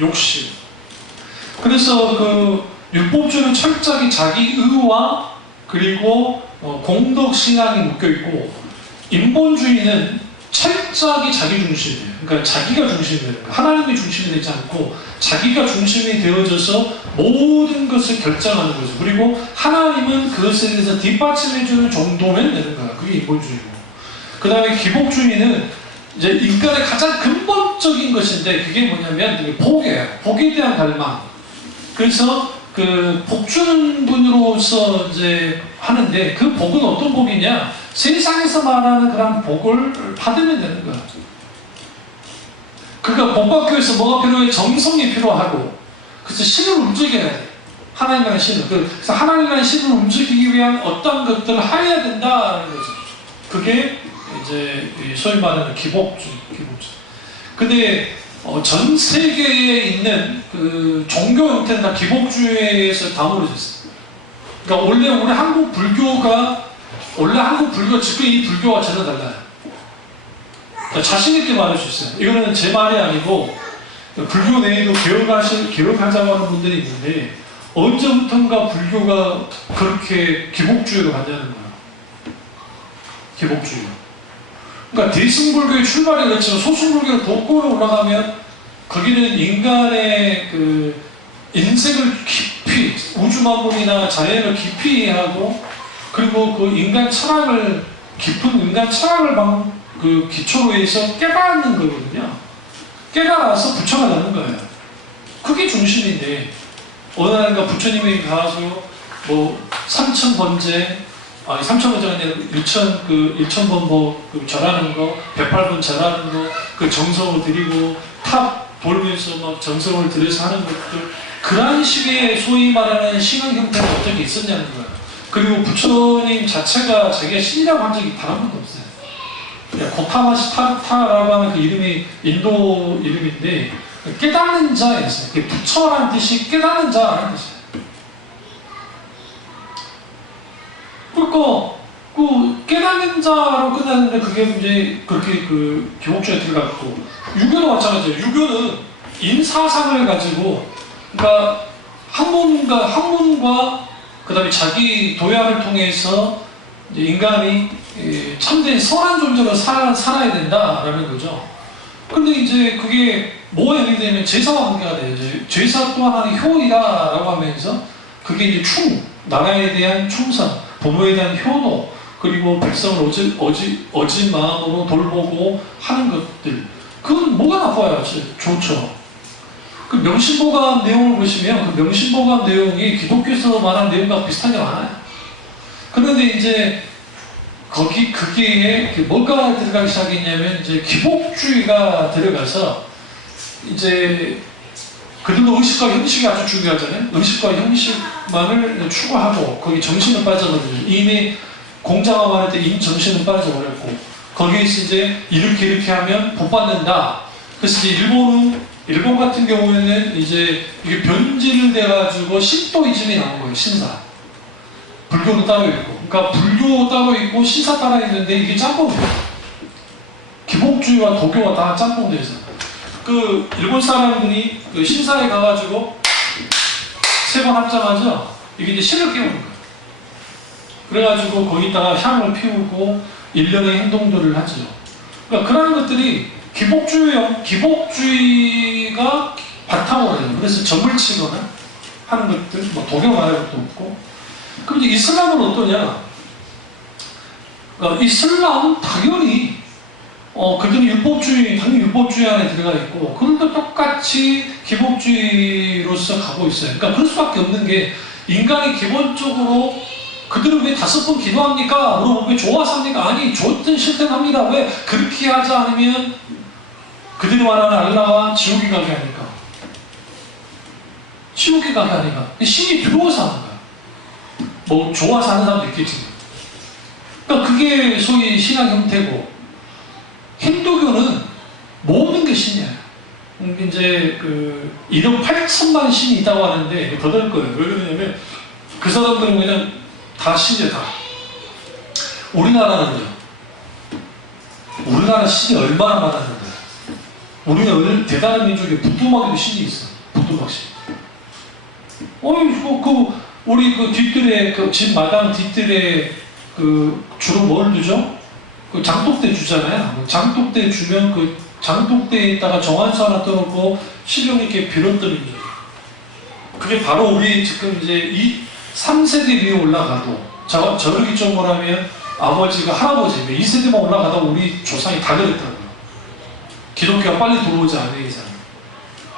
욕심. 그래서 그 율법주의는 철저히 자기 의와 그리고 공덕 신앙이 묶여 있고 인본주의는 철저하게 자기 중심이에요. 그러니까 자기가 중심이 되는 거예요. 하나님이 중심이 되지 않고 자기가 중심이 되어져서 모든 것을 결정하는 거죠. 그리고 하나님은 그것에 대해서 뒷받침해주는 정도면 되는 거야. 그게 인본주의고. 그 다음에 기복주의는 이제 인간의 가장 근본적인 것인데 그게 뭐냐면 복이에요. 복에 대한 갈망. 그래서 그 복 주는 분으로서 이제 하는데 그 복은 어떤 복이냐? 세상에서 말하는 그런 복을 받으면 되는 거야. 그러니까 복 받기 위해서 뭐가 필요해? 정성이 필요하고 그래서 신을 움직여야 돼. 하나님과의 신을. 그래서 하나님과의 신을 움직이기 위한 어떤 것들을 해야 된다는 거죠. 그게 이제 소위 말하는 기복주의. 근데 전 세계에 있는 그 종교 형태는 다 기복주의에서 다물어져 있어요. 그러니까 원래 우리 한국 불교가 지금 이 불교와 전혀 달라요. 그러니까 자신 있게 말할 수 있어요. 이거는 제 말이 아니고 불교 내에도 개혁하자고 하는 분들이 있는데 언제부턴가 불교가 그렇게 기복주의로 간다는 거예요. 기복주의. 그러니까 대승불교의 출발이 그렇지만 소승불교의 도꼬로 올라가면 거기는 인간의 그 인생을 깊이 우주만물이나 자연을 깊이 이해하고 그리고 그 인간 철학을 깊은 인간 철학을 그 기초로 해서 깨닫는 거거든요. 깨달아서 부처가 되는 거예요. 그게 중심인데 어느 날인가 부처님이 가서 뭐 3,000번째가 아니라 1,000번 그 절하는 거, 108번 절하는 거, 그 정성을 들이고 탑 돌면서 막 정성을 들여서 하는 것들, 그런 식의 소위 말하는 신앙 형태가 어떻게 있었냐는 거예요. 그리고 부처님 자체가 자기가 신이라고 한 적이 단 한 번도 없어요. 고타마시타라고 하는 그 이름이 인도 이름인데 깨닫는 자였어요. 부처라는 뜻이 깨닫는 자라는 뜻이에요. 그러니까 그 깨닫는 자로 끝나는데 그게 이제 그렇게 그 기복주의에 들어갔고 유교도 마찬가지예요. 유교는 인사상을 가지고 그러니까 학문과 그다음에 자기 도약을 통해서 이제 인간이 참된 선한 존재로 살아야 된다라는 거죠. 근데 이제 그게 뭐가 연결되면 제사와 관계가 돼요. 제사 또 하나의 효이다라고 하면서 그게 이제 나라에 대한 충성, 부모에 대한 효도, 그리고 백성을 어진 마음으로 돌보고 하는 것들, 그건 뭐가 나빠요? 좋죠. 그 명심보감 내용을 보시면 그 명심보감 내용이 기독교에서 말한 내용과 비슷한 게 많아요. 그런데 이제 거기에 뭐가 들어가기 시작했냐면 이제 기복주의가 들어가서 이제 그들도 의식과 형식이 아주 중요하잖아요. 의식과 형식만을 추구하고 거기 정신은 빠져버리죠. 이미 공자가 말할 때 정신은 빠져버렸고 거기에서 이제 이렇게 하면 복 받는다. 그래서 이제 일본 같은 경우에는 이제 이게 변질돼가지고 신도이즘이 나온 거예요. 신사. 불교도 따로 있고. 그러니까 불교 따로 있고 신사 따로 있는데 이게 짬뽕이에요. 기복주의와 도교가 다 짬뽕돼서. 그 일본 사람들이 그 신사에 가가지고 3번 합장하죠. 이게 이제 신을 깨우는 거예요. 그래가지고 거기다가 향을 피우고 일련의 행동들을 하죠. 그러니까 그런 것들이 기복주의가 바탕으로 해요. 그래서 점을 치거나 하는 것들, 뭐 도교 말할 것도 없고. 그럼 이제 이슬람은 어떠냐? 이슬람은 당연히 그들은 당연히 율법주의 안에 들어가 있고, 그들도 똑같이 기복주의로서 가고 있어요. 그러니까 그럴 수밖에 없는 게, 인간이 기본적으로 그들은 왜 5번 기도합니까? 물어보면 왜 좋아서 합니까? 아니, 좋든 싫든 합니다. 왜? 그렇게 하지 않으면 그들이 말하는 알라가 지옥에 가게 하니까. 지옥에 가게 하니까. 신이 두려워서 하는 거야. 뭐 좋아서 하는 사람도 있겠지만. 그러니까 그게 소위 신앙 형태고, 힌두교는 모든 게 신이에요. 이제 1억 8천만 신이 있다고 하는데 더 될 거예요. 왜 그러냐면 그 사람들은 그냥 다 신이에요. 다. 우리나라는요. 우리나라 신이 얼마나 많았는데. 우리는 대단한 민족에 부두막에도 신이 있어. 부두막 신. 우리 뒷뜰에 집 마당 뒷뜰에 주로 뭘 두죠? 장독대 주잖아요. 장독대 주면 장독대에다가 정한수 하나 떠놓고 신령 있게 빌었더니 그게 바로 우리 지금 이제 이 3세대 위에 올라가도 저렇게 좀 하면 아버지가 할아버지 2세대만 올라가다 우리 조상이 다 그랬다고요. 기독교가 빨리 들어오지 않는 이상.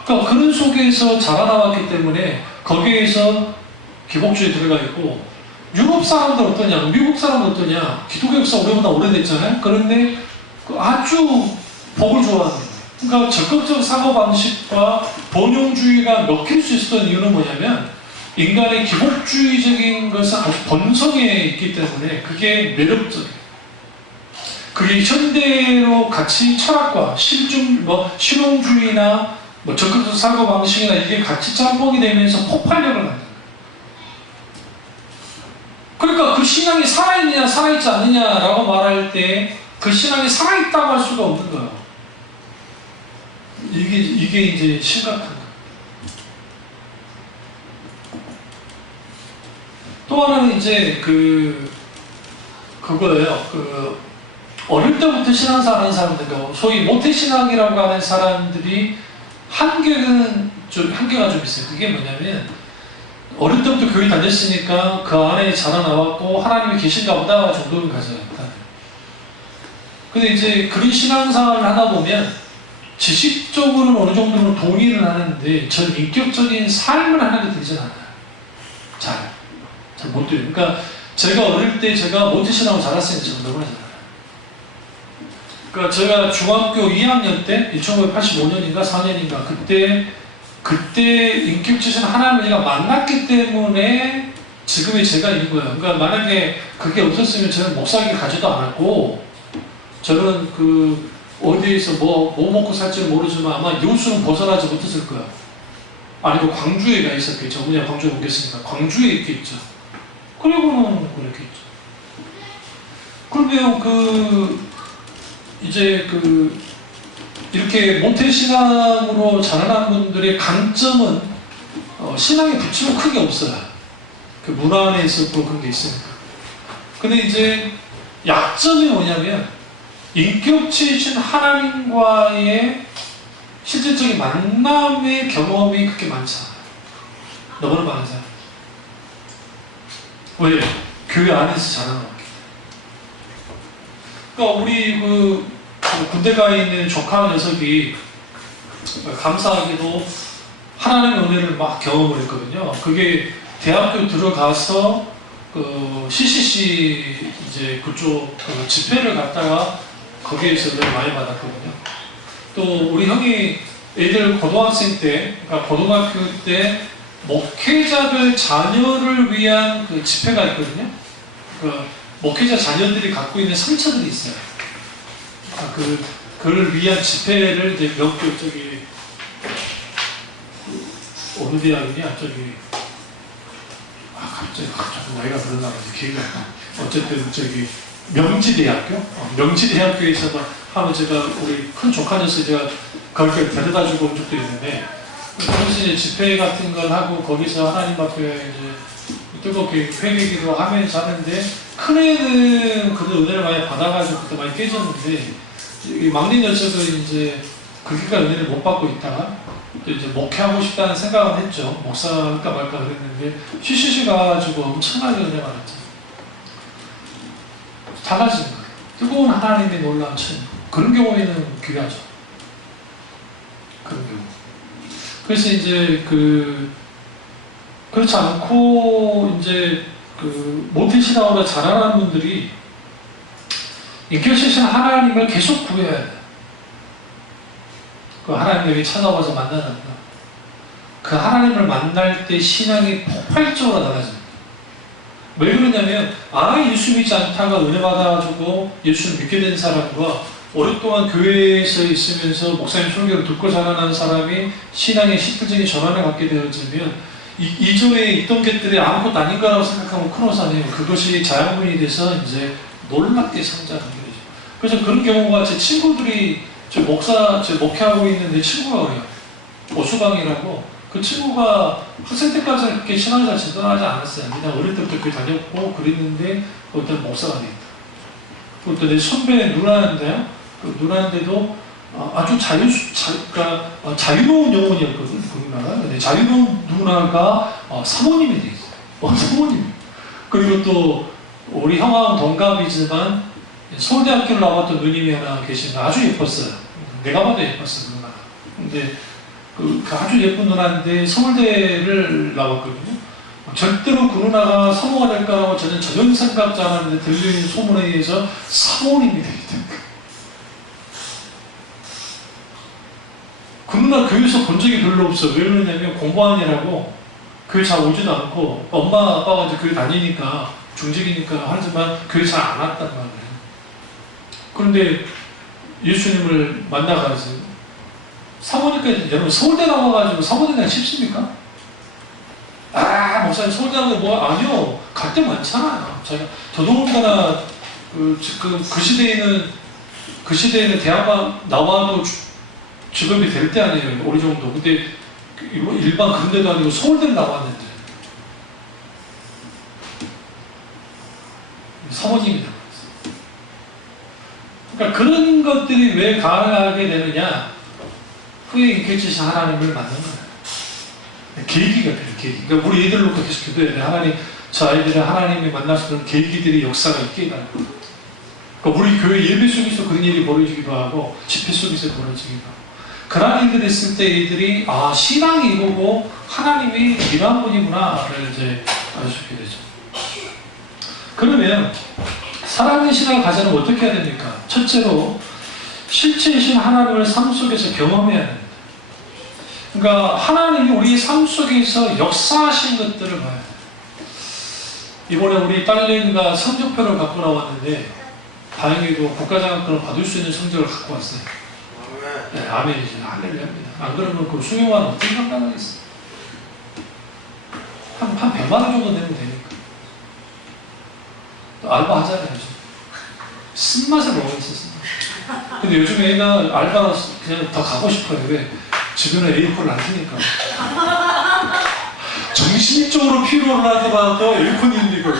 그러니까 그런 속에서 자라나왔기 때문에 거기에서 기복주의 들어가 있고, 유럽 사람들 어떠냐, 미국 사람들 어떠냐, 기독교 역사 우리보다 오래됐잖아요. 그런데 아주 복을 좋아합니다. 그러니까 적극적 사고방식과 번영주의가 먹힐 수 있었던 이유는 뭐냐면, 인간의 기복주의적인 것은 아주 본성에 있기 때문에 그게 매력적이에요. 그게 현대로 같이 철학과 실용주의나 적극적 사고방식이나 이게 같이 짬뽕이 되면서 폭발력을 갖는 거예요. 그러니까 그 신앙이 살아있느냐 살아있지 않느냐라고 말할 때 그 신앙이 살아있다고 할 수가 없는 거예요. 이게 이제 심각한 거예요. 또 하나는 이제 그거예요. 어릴 때부터 신앙생활 하는 사람들, 소위 모태신앙이라고 하는 사람들이 한계가 좀 있어요. 그게 뭐냐면, 어릴 때부터 교회 다녔으니까 그 안에 자라나왔고 하나님이 계신가 보다 정도는 가져요. 근데 이제 그런 신앙생활을 하다 보면 지식적으로는 어느 정도는 동의를 하는데 전 인격적인 삶을 하는 게 되진 않아요. 잘 못 돼요. 그러니까 제가 어릴 때 제가 모태신앙을 자랐으니까 제가 너무나 잘 알아요. 그러니까 제가 중학교 2학년 때 1985년인가 4년인가 그때 인격주신 하나님을 제가 만났기 때문에 지금의 제가 있는 거예요. 그러니까 만약에 그게 없었으면 저는 목사학위를 가지도 않았고, 저는 어디에서 뭐 먹고 살지는 모르지만 아마 요수는 벗어나지 못했을 거예요. 아니면 광주에 가 있었겠죠. 그냥 광주에 옮겼으니까 광주에 있겠죠. 그리고는 그랬겠죠. 그러면 이제 이렇게 모태신앙으로 자라난 분들의 강점은 신앙에 붙이면 크게 없어요. 그 문화 안에 있었고 그런 게 있으니까. 근데 이제 약점이 뭐냐면 인격체이신 하나님과의 실질적인 만남의 경험이 그렇게 많지 않아요. 너무나 많잖아요. 왜? 교회 안에서 자라나왔기 때문에. 그러니까 우리 그 군대 가 있는 조카 녀석이 감사하게도 하나님의 은혜를 막 경험을 했거든요. 그게 대학교 들어가서 그 CCC 이제 그쪽 그 집회를 갔다가 거기에서 은혜를 많이 받았거든요. 또 우리 형이 애들 고등학생 때, 그러니까 고등학교 때 목회자들 자녀를 위한 그 집회가 있거든요. 그 목회자 자녀들이 갖고 있는 상처들이 있어요. 그를 위한 집회를 이제 저기 어느 대학이냐 저기 갑자기 나이가 들었나 봐서 기억이 안 나. 어쨌든 저기 명지대학교? 명지대학교에서 하면 제가 우리 큰 조카 녀석 제가 거기까지 데려다주고 온 적도 있는데 거기서 이제 집회 같은 걸 하고 거기서 하나님 앞에 이제 뜨겁게 회개기도 하면서 하는데 큰애는 그래도 은혜를 많이 받아가지고 그때 많이 깨졌는데 이 막내 녀석은 이제 그렇게까지 은혜를 못 받고 있다가 또 이제 목회하고 싶다는 생각을 했죠. 목사할까 말까 그랬는데 CCC 가가지고 엄청나게 은혜 받았죠. 달라진 거예요. 뜨거운 하나님의 놀라운 천 그런 경우에는 귀하죠. 그런 경우. 그래서 이제 그렇지 않고 이제 모태신앙으로 자라나는 분들이 인격시신 하나님을 계속 구해야 돼요. 그 하나님에게 찾아와서 만나는 그 하나님을 만날 때 신앙이 폭발적으로 달라집니다. 왜 그러냐면 예수 믿지 않다가 은혜 받아가지고 예수를 믿게 된 사람과 오랫동안 교회에서 있으면서 목사님 설교를 듣고 자라난 사람이 신앙의 시들적인 전환을 갖게 되어지면 이전에 있던 것들이 아무것도 아닌 거라고 생각하면 큰 오산이에요. 그것이 자양분이 돼서 이제 놀랍게 성장하게 되죠. 그래서 그런 경우가 제 친구들이 저 목회하고 있는 내 친구가 그래요. 오수광이라고. 그 친구가 학생 때까지는 그렇게 신앙을 잘 진단하지 않았어요. 그냥 어릴 때부터 교회 다녔고 그랬는데 어떤 목사가 됐다. 그것도 내 선배 누나인데요. 그 누나인데도 아주 자유로운 영혼이었거든. 그 누나가. 근데 자유로운 누나가 사모님이 돼 있어요. 사모님. 그리고 또 우리 형하고 동갑이지만 서울대학교를 나왔던 누님이 하나 계신데 아주 예뻤어요. 내가 봐도 예뻤어, 그 누나가. 근데 그 아주 예쁜 누나인데 서울대를 나왔거든요. 절대로 그 누나가 사모가 될 거라고 저는 전혀 생각지 않았는데 들리는 소문에 의해서 사모님이 되겠다. 그 누나 교회에서 본 적이 별로 없어. 왜 그러냐면 공부하느라고 교회 잘 오지도 않고 엄마 아빠가 이제 교회 다니니까 중직이니까 하지만 교회 잘 안 왔단 말이에요. 그런데 예수님을 만나가지고 사모님까지 여러분 서울대 나와가지고 사모님이랑 쉽습니까? 목사님 서울대 나오면 아니요. 갈 데 많잖아요. 제가 더더군다나 그 시대에는 대학가 나와도 직업이 될 때 아니에요. 어느 정도. 근데 일반 그런 데도 아니고 서울대를 나왔는데 사모님이 나왔어요. 그러니까 그런 것들이 왜 가능하게 되느냐? 후에 인격지신 하나님을 만난 거예요. 계기가 필요해요. 계기. 그러니까 우리 애들 놓고 계속 기도해야 돼. 하나님, 저 아이들을 하나님이 만날 수 있는 계기들이 역사가 있게 해달라고. 그러니까 우리 교회 예배 속에서 그런 일이 벌어지기도 하고 집회 속에서 벌어지기도 하고 그런 일들이 있을 때 애들이 신앙이 이거고 하나님이 이러한 분이구나를 이제 알 수 있게 되죠. 그러면 살아있는 신앙을 가지려면 어떻게 해야 됩니까? 첫째로 실체이신 하나님을 삶 속에서 경험해야 됩니다. 그러니까 하나님이 우리 삶 속에서 역사하신 것들을 봐야 돼요. 이번에 우리 딸내미가 성적표를 갖고 나왔는데 다행히도 국가장학금을 받을 수 있는 성적을 갖고 왔어요. 네, 아멘이죠. 할렐루야입니다. 안 그러면 그 수용화는 어떻게 감당하겠어요? 한 100만 원 정도 내면 되니까. 또 알바 하잖아요. 쓴맛을 먹고 있었어요. 근데 요즘에 애가 알바 그냥 더 가고 싶어요. 왜? 주변에 에어컨을 안 트니까. 정신적으로 피로를 하더라도 에어컨이 있는 거.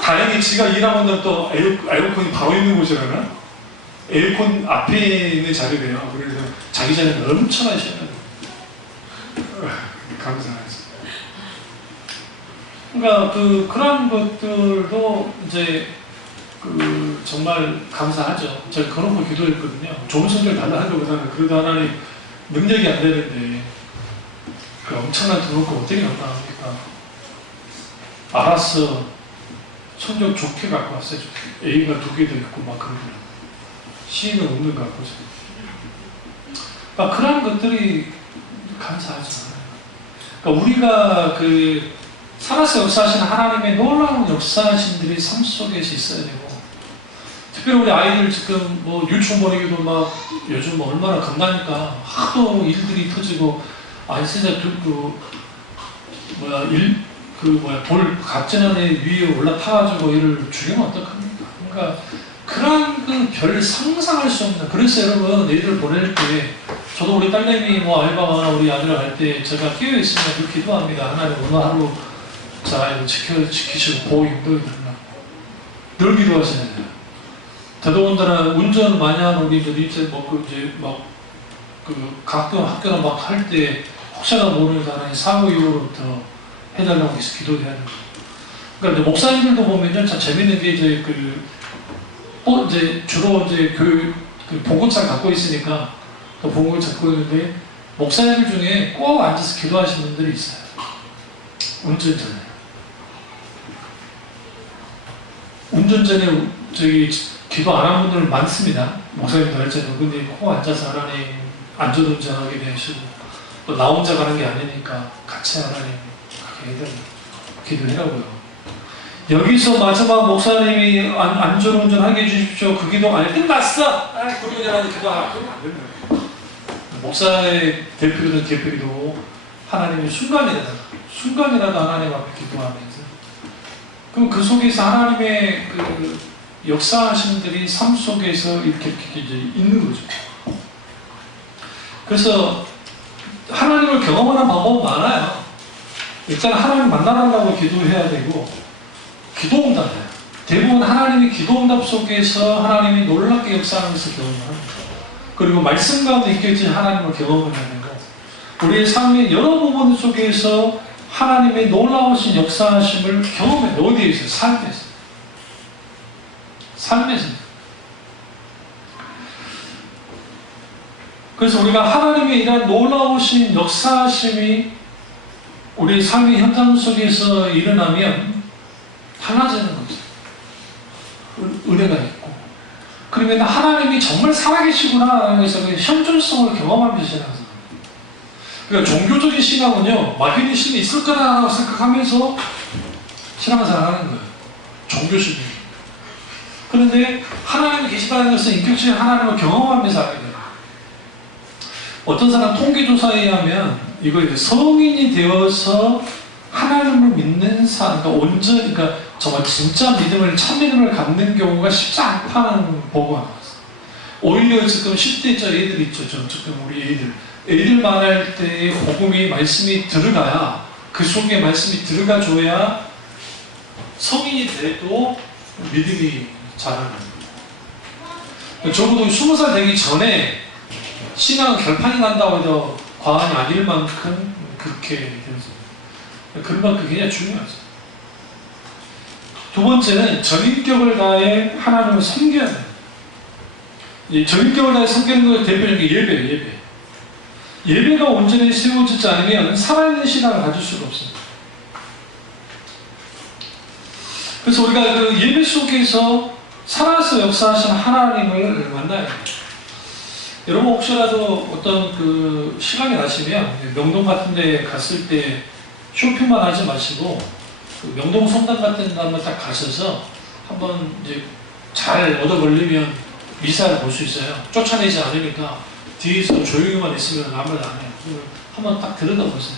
다행히 지가 일하면 또 에어컨이 바로 있는 곳이라면 에어컨 앞에 있는 자리래요. 그래서 자기 전에 엄청나게 시원해요. 감사하죠. 그러니까 그런 것들도 이제 정말 감사하죠. 제가 그런 거 기도했거든요. 좋은 성격 달라하기보다는 그래도 하나님 능력이 안 되는데 그 엄청난 돈을 어떻게 감당합니까? 알았어. 성격 좋게 갖고 왔어요. A가 2개도 있고 막 그러더라고요. C는 없는 것 같고. 그러니까 그런 것들이 감사하죠. 그러니까 우리가 살아서 역사하시는 하나님의 놀라운 역사하신들이 삶 속에서 있어야 되고, 특별히 우리 아이들 지금 뭐 유치원 보내기도 막 요즘 뭐 얼마나 겁나니까 하도 일들이 터지고, 아니 진짜 돌 갑진한 애 위에 올라타가지고 얘를 죽이면 어떡합니까? 그러니까 그런 별 상상할 수 없는. 그래서 여러분 애들 보낼 때 저도 우리 딸내미 뭐 알바나 우리 아들 할 때 제가 끼어 있으면 늘 기도합니다. 하나님 오늘 하루 자 이거 지키시고 보호 인도해 달라. 늘 기도하셔야 돼요. 더더군다나 운전 많이 하는 우리들이 이제 가끔 학교나 막 할 때 혹시나 모르니까 하나님 사고 이후로부터 해달라고 해서 기도해야 돼요. 그러니까 이제 목사님들도 보면요, 참 재밌는 게 이제 주로 이제 봉고차를 갖고 있으니까 또 봉고를 갖고 있는데 목사님들 중에 꼭 앉아서 기도하시는 분들이 있어요. 운전 전에. 운전 전에 기도 안 하는 분들 많습니다. 목사님도 할지도. 근데 꼭 앉아서 하나님 안전운전하게 되시고 또 나 혼자 가는 게 아니니까 같이 하나님 가게 해달라고 기도해라고요. 여기서 마지막 목사님이 안전운전하게 해주십시오. 그 기도 아니 끝났어. 구류전하는 기도 안 되는 거예요. 목사의 대표는 대표기도 하나님이 순간이라도 하나님 앞에 기도하면서 그럼 그 속에서 하나님의 역사하신들이 삶 속에서 이렇게 이제 있는 거죠. 그래서 하나님을 경험하는 방법은 많아요. 일단 하나님 만나달라고 기도해야 되고 기도응답이에요. 대부분 하나님이 기도응답 속에서 하나님이 놀랍게 역사하면서 경험을 합니다. 그리고 말씀 가운데 있겠지 하나님을 경험을 해야 되고 우리의 삶의 여러 부분 속에서 하나님의 놀라우신 역사하심을 경험해요. 어디에 있어요? 삶에서. 그래서 우리가 하나님의 이러한 놀라우신 역사하심이 우리 삶의 현장 속에서 일어나면 달라지는 거죠. 은혜가 있고. 그러면 하나님이 정말 살아계시구나 해서 그 현존성을 경험하면서 지나가는 거예요. 그러니까 종교적인 신앙은요, 막연히 신이 있을 거라고 생각하면서 신앙생활 하는 거예요. 종교심이. 그런데 하나님이 계시다는 것은 인격적인 하나님을 경험하면서 하게 돼요. 어떤 사람 통계조사에 의하면 이거 이제 성인이 되어서 하나님을 믿는 사람, 그러니까 정말 진짜 믿음을, 참 믿음을 갖는 경우가 쉽지 않다는 보고가 나왔어요. 오히려 지금 10대짜 애들 있죠. 지금 우리 애들 말할 때 복음이, 말씀이 들어가야, 그 속에 말씀이 들어가줘야 성인이 돼도 믿음이 자라는 거예요. 적어도 20살 되기 전에 신앙은 결판이 난다고 해도 과언이 아닐 만큼 그렇게 되어서 그런 만큼 굉장히 중요하죠. 두 번째는 전인격을 다해 하나님을 섬겨야 돼요. 이 전인격을 다해 섬기는 것의 대표적인 게 예배예요. 예배가 온전히 세워지지 않으면 살아있는 신앙을 가질 수가 없습니다. 그래서 우리가 그 예배 속에서 살아서 역사하시는 하나님을 만나야 돼요. 여러분 혹시라도 어떤 시간이 나시면 명동 같은 데 갔을 때 쇼핑만 하지 마시고 명동 성당 같은 데 한번 딱 가셔서 한번 이제 잘 얻어 걸리면 미사를 볼 수 있어요. 쫓아내지 않으니까 뒤에서 조용히만 있으면 아무도 안 해요. 한번 딱 들여다보세요.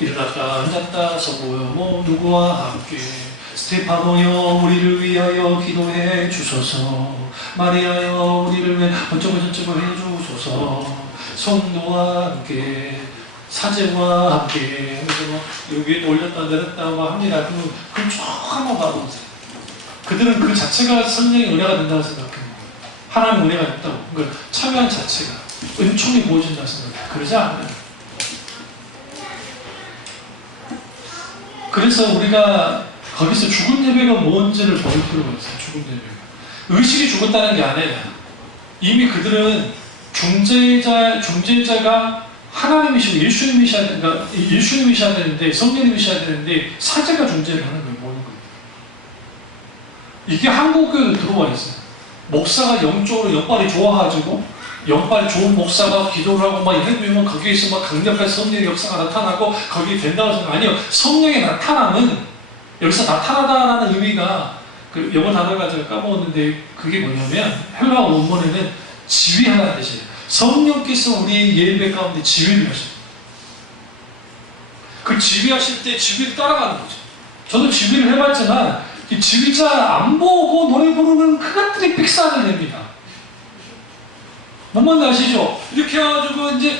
일어났다 앉았다 서고요 뭐 누구와 함께 스테파노여 우리를 위하여 기도해 주소서. 마리아여 우리를 위해 어쩌고 저쩌고 해 주소서. 성도와 함께 사제와 함께 여기 올렸다 내렸다 합니다. 그럼 쭉 한번 봐보세요. 그들은 그 자체가 성령의 은혜가 된다고 생각해요. 하나님 은혜가 있다고. 그러니까 참여한 자체가 은총이 부어진다고 생각해요. 그러지 않아요. 그래서 우리가 거기서 죽은 예배가 뭔지를 볼 필요가 있어요. 죽은 예배가. 의식이 죽었다는 게 아니에요. 이미 그들은 중재자가 하나님이시고 예수님이셔야 되는데, 성령님이셔야 되는데, 사제가 중재를 하는 거예요. 모든 거예요. 이게 한국교회도 들어와 있어요. 목사가 영적으로 영빨이 좋아가지고, 영빨 좋은 목사가 기도를 하고 막 이러면 거기에서 막 강력한 성령의 역사가 나타나고 거기에 된다고 생각. 아니요. 성령의 나타남은 여기서 나타나다라는 의미가 그 영어 단어가 제가 까먹었는데 그게 뭐냐면 헬라어 원문에는 지휘하라는 뜻이에요. 성령께서 우리의 예배 가운데 지휘를 하셔요. 그 지휘하실 때 지휘를 따라가는 거죠. 저도 지휘를 해봤지만 이 지휘자 안 보고 노래 부르는 그것들이 삑사를 냅니다. 뭔 말인지 아시죠? 이렇게 해가지고 이제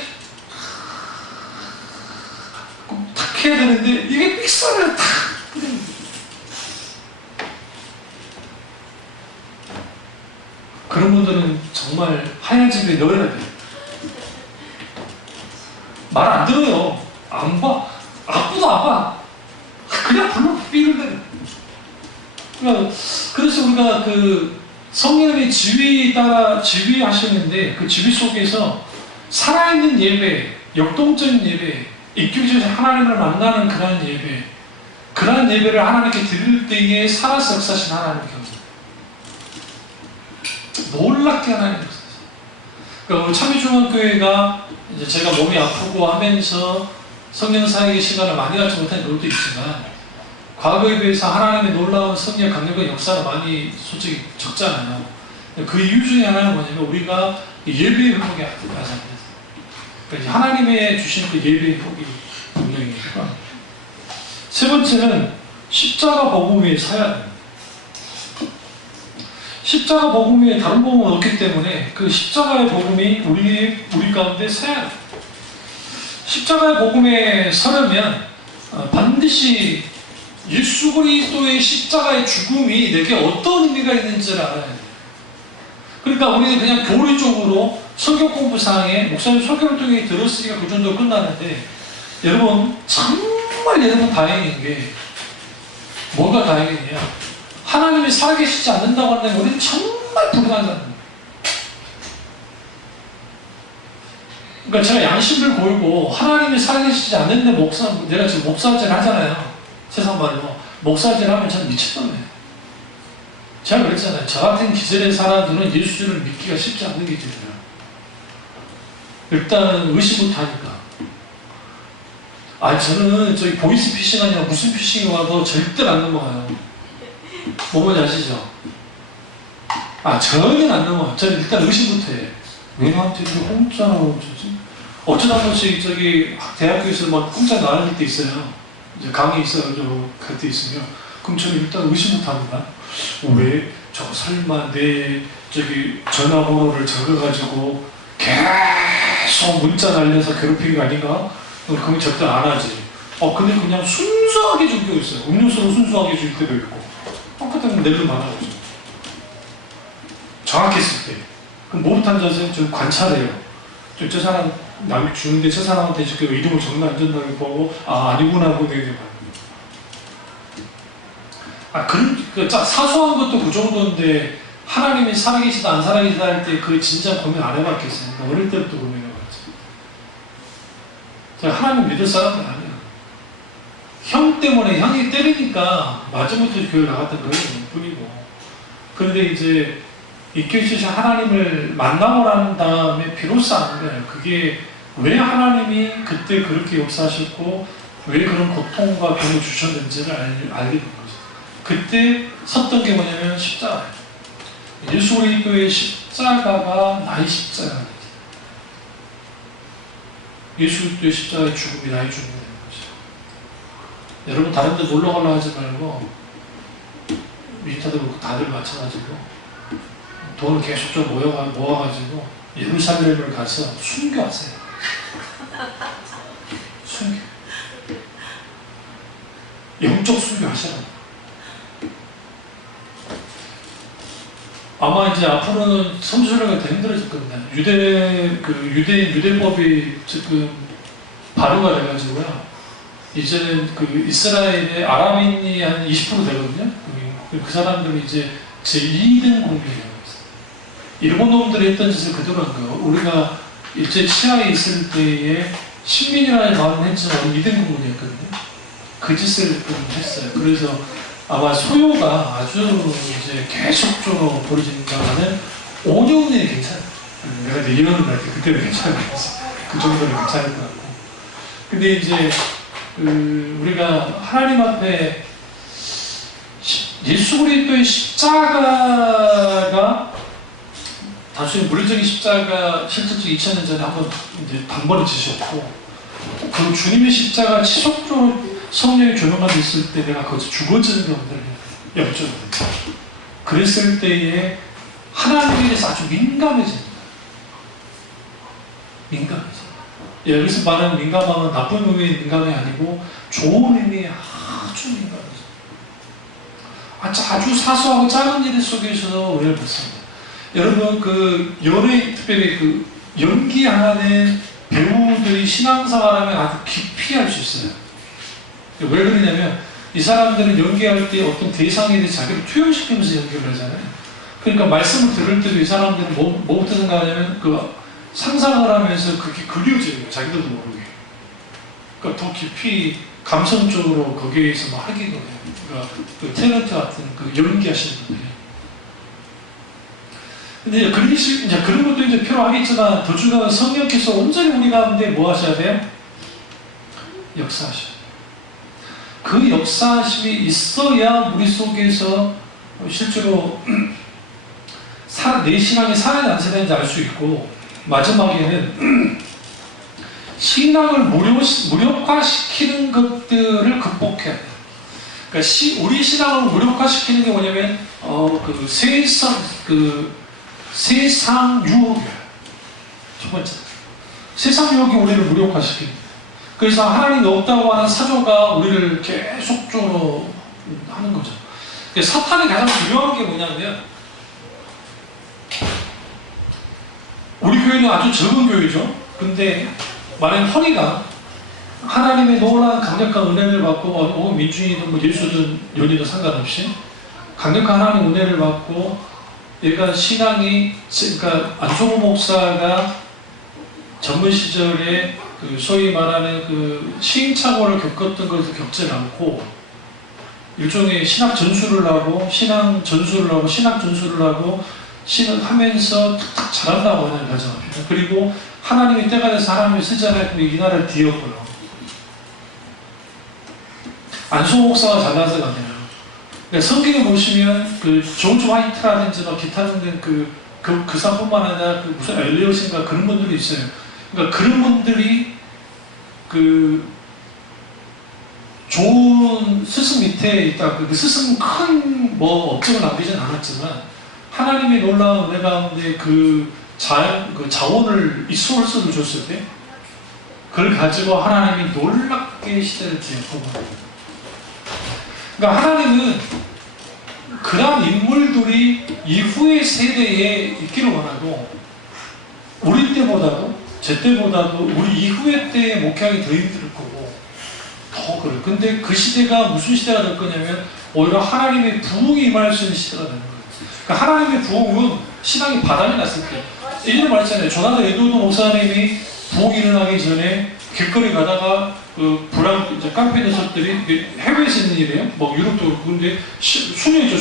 탁 해야 되는데 이게 삑사를 탁 그런 분들은 정말 하얀 집에 넣어야 돼요. 말 안 들어요. 안 봐. 아무도 안 봐. 그냥 불러 삐는데. 그래서 우리가 그 성령의 지휘에 따라 지휘하시는데 그 지휘 속에서 살아있는 예배, 역동적인 예배, 인격적으로 하나님을 만나는 그러한 예배, 그러한 예배를 하나님께 드릴 때에 살아서 역사하신 하나님의 경험. 놀랍게 하나님 역사하시죠. 그러니까 참여중앙교회가 이제 제가 몸이 아프고 하면서 성령 사역의 시간을 많이 갖지 못한 이유도 있지만 과거에 비해서 하나님의 놀라운 성령 강력한 역사가 많이 솔직히 적잖아요. 그 이유 중에 하나는 뭐냐면 우리가 예배의 회복이 아닙니다. 그러니까 하나님의 주신 그 예배의 회복이 분명히 있고 세 번째는 십자가 복음 위에 서야 돼요. 십자가 복음 위에 다른 복음은 없기 때문에 그 십자가의 복음이 우리 가운데 서야 돼요. 십자가의 복음에 서려면 반드시 예수 그리스도의 십자가의 죽음이 내게 어떤 의미가 있는지를 알아야 돼요. 그러니까 우리는 그냥 교리적으로 설교 공부상에 목사님 설교를 통해 들었으니까 그 정도로 끝나는데 여러분 정말 여러분 다행인 게 뭐가 다행이냐 하나님이 살아계시지 않는다고 한다면 우리는 정말 불행한 사람입니다. 그러니까 제가 양심을 보이고 하나님이 살아계시지 않는데 내가 지금 목사질 하잖아요. 세상 말로 목사질 하면 저는 미쳤던데. 제가 그랬잖아요. 저 같은 기절의 사람들은 예수를 믿기가 쉽지 않는 기절이에요. 일단 의심부터 하니까. 저는 저기 보이스 피싱 아니라 무슨 피싱이 와도 절대 안 넘어가요. 뭔지 아시죠? 전혀 안 넘어가요. 저는 일단 의심부터 해요. 왜 나한테 이렇게 공짜로 주지? 어쩌다 한 번씩 저기 대학교에서 막 공짜 나갈 때 있어요. 이제 강의 있어가지고 갈 때 있으면 그럼 저는 일단 의심부터 합니다. 왜 저 설마 내 저기 전화번호를 적어가지고 계속 문자 날려서 괴롭힌 거 아닌가? 그건 절대 안 하지. 근데 그냥 순수하게 줄 때도 있어요. 음료수로 순수하게 줄 때도 있고 똑같은 낼름 많아가지고 정확했을 때 그럼 뭐부터 앉아서 좀 관찰해요. 저 사람 남이 주는데 저 사람한테 그 이름을 적나 안 적나를 보고 아니구나 하고 되게 그런 사소한 것도 그 정도인데 하나님이 살아계시다 안 살아계시다 할 때 그 진짜 고민 안 해봤겠어요. 어릴 때부터 고민해봤지. 제가 하나님 믿을 사람은 아니에요. 형 때문에 형이 때리니까 마지못해 교회 나갔던 거예요. 뿐이고. 그런데 이제 입교시신 하나님을 만나고 난 다음에 비로소 아는 거예요. 그게 왜 하나님이 그때 그렇게 역사하셨고 왜 그런 고통과 병을 주셨는지를 알게 된 거죠. 그때 섰던 게 뭐냐면 십자가예요. 예수 그리스도의 십자가가 나의 십자가입니다. 예수 그리스도의 십자가의 죽음이 나의 죽음이 되는 거죠. 여러분 다른 데 놀러 가려고 하지 말고 미타도 그렇고 다들 마찬가지고 돈을 계속 좀 모아가지고 예루살렘을 가서 순교하세요. 순교. 영적 순교하시라고. 아마 이제 앞으로는 성수교가 더 힘들어질 겁니다. 유대법이 지금 발효가 돼가지고요. 이제는 그 이스라엘의 아랍인이 한 20% 되거든요. 그 사람들이 이제 제2등 공격이라고 했어요. 일본 놈들이 했던 짓을 그대로 한 거예요. 우리가 일제 치하에 있을 때에 식민이라는 말은 했지만 2등 공격이었거든요. 그 짓을 했어요. 그래서 아마 소요가 아주 이제 계속적으로 벌어진다면 5년 내에 괜찮아요. 내가 이제 이혼을 할 때 그때는 괜찮아요. 그 정도는 괜찮을 것 같고. 근데 이제 우리가 하나님 앞에 예수 그리스도의 십자가가 단순히 물리적인 십자가 실질적 2000년 전에 한번 이제 단번에 지셨고, 그 주님의 십자가 지속적으로 성령의 조명만 있을 때 내가 거기서 죽어지는 경우들을 염증합니다. 그랬을 때에 하나님에 대해서 아주 민감해집니다. 민감해져. 여기서 말하는 민감함은 나쁜 의미의 민감이 아니고 좋은 의미의 아주 민감해져. 아주 사소하고 작은 일 속에서도 오해를 받습니다. 여러분, 그 연예, 특별히 그 연기하는 배우들이 신앙생활하면 아주 깊이 할 수 있어요. 왜 그러냐면 이 사람들은 연기할 때 어떤 대상에 대해 자기를 투영시키면서 연기를 하잖아요. 그러니까 말씀을 들을 때도 이 사람들은 뭐부터 생각하냐면 그 상상을 하면서 그게 그려져요. 자기들도 모르게. 그러니까 더 깊이 감성적으로 거기에서 막 하게 돼요. 그러니까 그 탤런트 같은 그 연기하시는 분들이. 근데 이제 그런 것도 이제 필요하겠지만 더 중요한 성령께서 온전히 우리 가운데 뭐 하셔야 돼요? 역사하셔야 돼요. 그 역사하심이 있어야 우리 속에서 실제로 내 신앙이 살아야 안 살아야인지 알 수 있고, 마지막에는 신앙을 무력화시키는 것들을 극복해야 돼요. 그러니까 우리 신앙을 무력화시키는 게 뭐냐면 세상 유혹이에요. 첫 번째, 세상 유혹이 우리를 무력화시킵니다. 그래서 하나님이 없다고 하는 사조가 우리를 계속적으로 하는 거죠. 사탄이 가장 두려워하는 게 뭐냐면, 우리 교회는 아주 적은 교회죠. 근데 만약 허리가 하나님의 놀라운 강력한 은혜를 받고, 민중이든 뭐 예수든 연이든 상관없이 강력한 하나님 은혜를 받고, 얘가 신앙이, 그러니까 안성호 목사가 젊은 시절에 그 소위 말하는 그 시행착오를 겪었던 것을 겪지 않고 일종의 신학 전수를 하고 신앙 전수를 하고 신을 하면서 탁탁 잘한다고 하는 가정입니다. 그리고 하나님이 때가 돼서 하나님이 쓰잖아요. 이 나라를 뒤엎어요. 안성호 목사가 잘나서가 아니라, 그러니까 성경에 보시면 그 조지 화이트라든지 기타 등등 그 사뿐만 아니라 그 무슨 엘리엇인가 그런 분들이 있어요. 그러니까 그런 분들이 그 좋은 스승 밑에 있다. 그 스승은 큰 뭐 업적을 남기진 않았지만 하나님의 놀라운 은혜 가운데 그 자원을 이 소울스를 줬을 때 그걸 가지고 하나님이 놀랍게 시대를 뒤엎어버려요. 그러니까 하나님은 그러한 인물들이 이후의 세대에 있기를 원하고, 우리 때보다도 제 때보다도 우리 이후의 때에 목회하기 더 힘들 거고 더 그래요. 근데 그 시대가 무슨 시대가 될 거냐면 오히려 하나님의 부흥이 임할 수 있는 시대가 되는 거예요. 그러니까 하나님의 부흥은 신앙이 바닥이 났을 때, 예전에 말했잖아요. 조나단 에드워드 목사님이 부흥이 일어나기 전에 길거리 가다가 이제 깡패 녀석들이 해외에서 있는 일이에요. 뭐 유럽도 그렇고. 근데 수녀 있죠,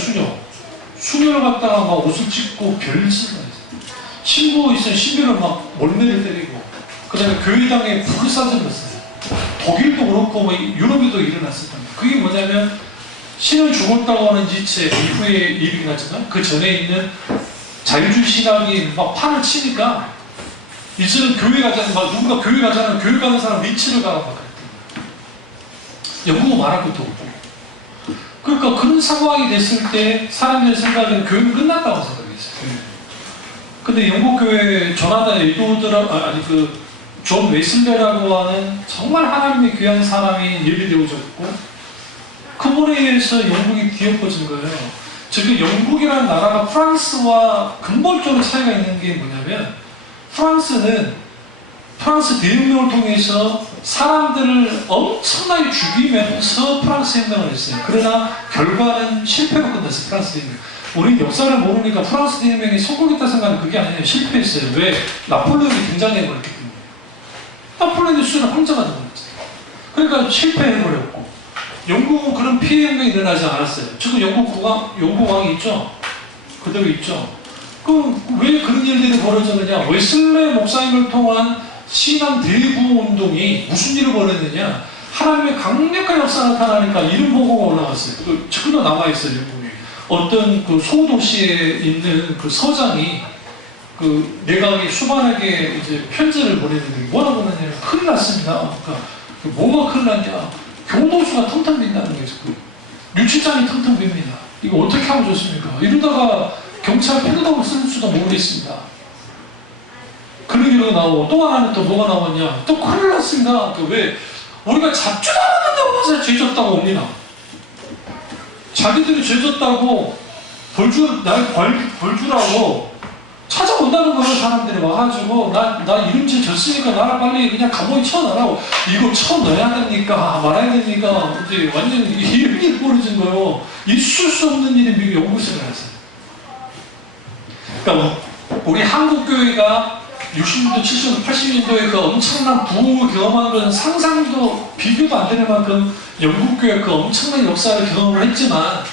수녀를 갖다가 막 옷을 찢고 별짓을 했어요. 신부 있으면 신부를 막 몰매를 때리고, 그 다음에 교회당에 불을 쏴들었어요. 독일도 그렇고 뭐 유럽에도 일어났을 겁니다. 그게 뭐냐면 신은 죽었다고 하는 지체 이후에 일이긴 하지만 그 전에 있는 자유주의 신학이 막 판을 치니까 이제는 교회 가자는, 막 누군가 교회 가자는 교회 가는 사람 리치를 가라 막 그랬던 거예요. 영국은 말할 것도 없고. 그러니까 그런 상황이 됐을 때 사람들의 생각에는 교회는 끝났다고 생각했어요. 근데 영국 교회 조나단 에드워드 존 웨슬레라고 하는 정말 하나님의 귀한 사람이 예비되어졌고, 그분에 의해서 영국이 뒤엎어진 거예요. 즉 영국이라는 나라가 프랑스와 근본적으로 차이가 있는 게 뭐냐면, 프랑스 대혁명을 통해서 사람들을 엄청나게 죽이면서 프랑스 혁명을 했어요. 그러나 결과는 실패로 끝났어요. 프랑스 대혁명. 우리 역사를 모르니까 프랑스 대혁명이 성공했다 생각하는 그게 아니에요. 실패했어요. 왜? 나폴레옹이 등장해버렸기 때문에. 나폴레옹이 수준은 황제가 되어버렸어요. 그러니까 실패해버렸고, 영국은 그런 피해 혁명이 일어나지 않았어요. 지금 영국 왕이 있죠? 그대로 있죠? 그럼 왜 그런 일들이 벌어졌느냐? 웨슬레 목사님을 통한 신앙 대부 운동이 무슨 일을 벌였느냐? 하나님의 강력한 역사가 나타나니까 이름 보고가 올라갔어요. 그 지금도 남아있어요, 영국에. 어떤 그 소도시에 있는 그 서장이 그 내각이 수반에게 이제 편지를 보냈는데 뭐라고 하느냐? 큰일 났습니다. 그러니까 뭐가 큰일 났냐? 교도소가 텅텅 빈다는 거죠. 유치장이 텅텅 빕니다. 이거 어떻게 하면 좋습니까? 이러다가 경찰 패드독을 쓸 수도 모르겠습니다. 그런 얘기가 나오고, 또 하나는 또 뭐가 나왔냐? 또 큰일 났습니다. 왜? 우리가 잡지도 않았는다고 해서 죄졌다고 옵니다. 자기들이 죄졌다고 날 벌주라고 찾아온다는 거예요. 사람들이 와가지고 나 이름죄 졌으니까 나를 빨리 그냥 감옥에 쳐넣으라고. 이거 쳐넣어야 됩니까? 말아야 됩니까? 이제 완전 이런 일이 벌어진 거예요. 있을 수 없는 일이 미국 영국에서 일어났어요. 그러니까 우리 한국교회가 60년대, 70년대, 80년도에 그 엄청난 부흥을 경험한 것은 상상도 비교도 안 되는 만큼 영국교회 그 엄청난 역사를 경험을 했지만,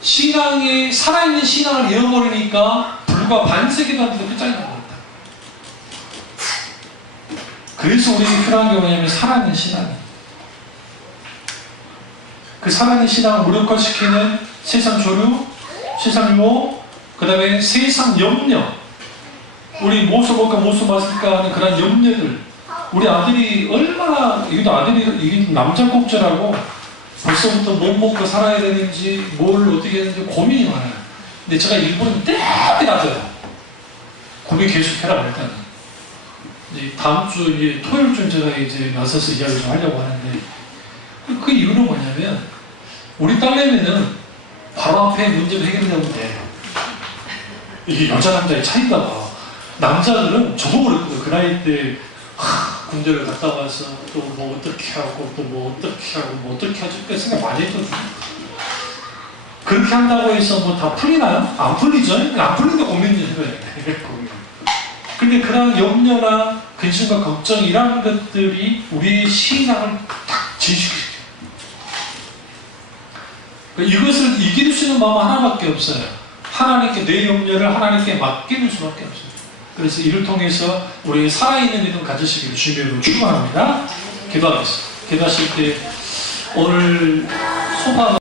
신앙이, 살아있는 신앙을 잃어버리니까 불과 반세기도 안 돼도 끝장이 나버렸다. 그래서 우리에게 필요한 게 뭐냐면 살아있는 신앙이. 그 살아있는 신앙을 무력화시키는 세상 조류, 세상 유혹, 그 다음에 세상 염려, 우리 무엇을 먹을까 무엇을 마실까 하는 그런 염려들. 우리 아들이 얼마나, 이게 남자 꼭지라고 벌써부터 뭐 먹고 살아야 되는지 뭘 어떻게 해야 되는지 고민이 많아요. 근데 제가 일부러 떼게 놔둬요. 고민 계속해라 일단은. 이제 다음 주 이제 토요일쯤 제가 이제 나서서 이야기 좀 하려고 하는데, 그 이유는 뭐냐면 우리 딸내미는 바로 앞에 문제를 해결하면 돼. 이게 여자 남자의 차이인가 봐. 남자들은 저도 그랬거든요. 그 나이 때 군대를 갔다 와서 또 뭐 어떻게 하고 또 뭐 어떻게 하고 뭐 어떻게 하지 그 생각 많이 했거든요. 그렇게 한다고 해서 뭐 다 풀리나요? 안 풀리죠? 안 풀리는데 고민을 해요. 근데 그런 염려나 근심과 걱정 이런 것들이 우리의 신앙을 딱 진식시켜요. 이것을 이길 수 있는 마음은 하나밖에 없어요. 하나님께 내 염려를 하나님께 맡기는 수밖에 없어요. 그래서 이를 통해서 우리 살아있는 믿음 가지시기를 주님으로 축원합니다. 기도하겠습니다. 기도하실 때 오늘 소망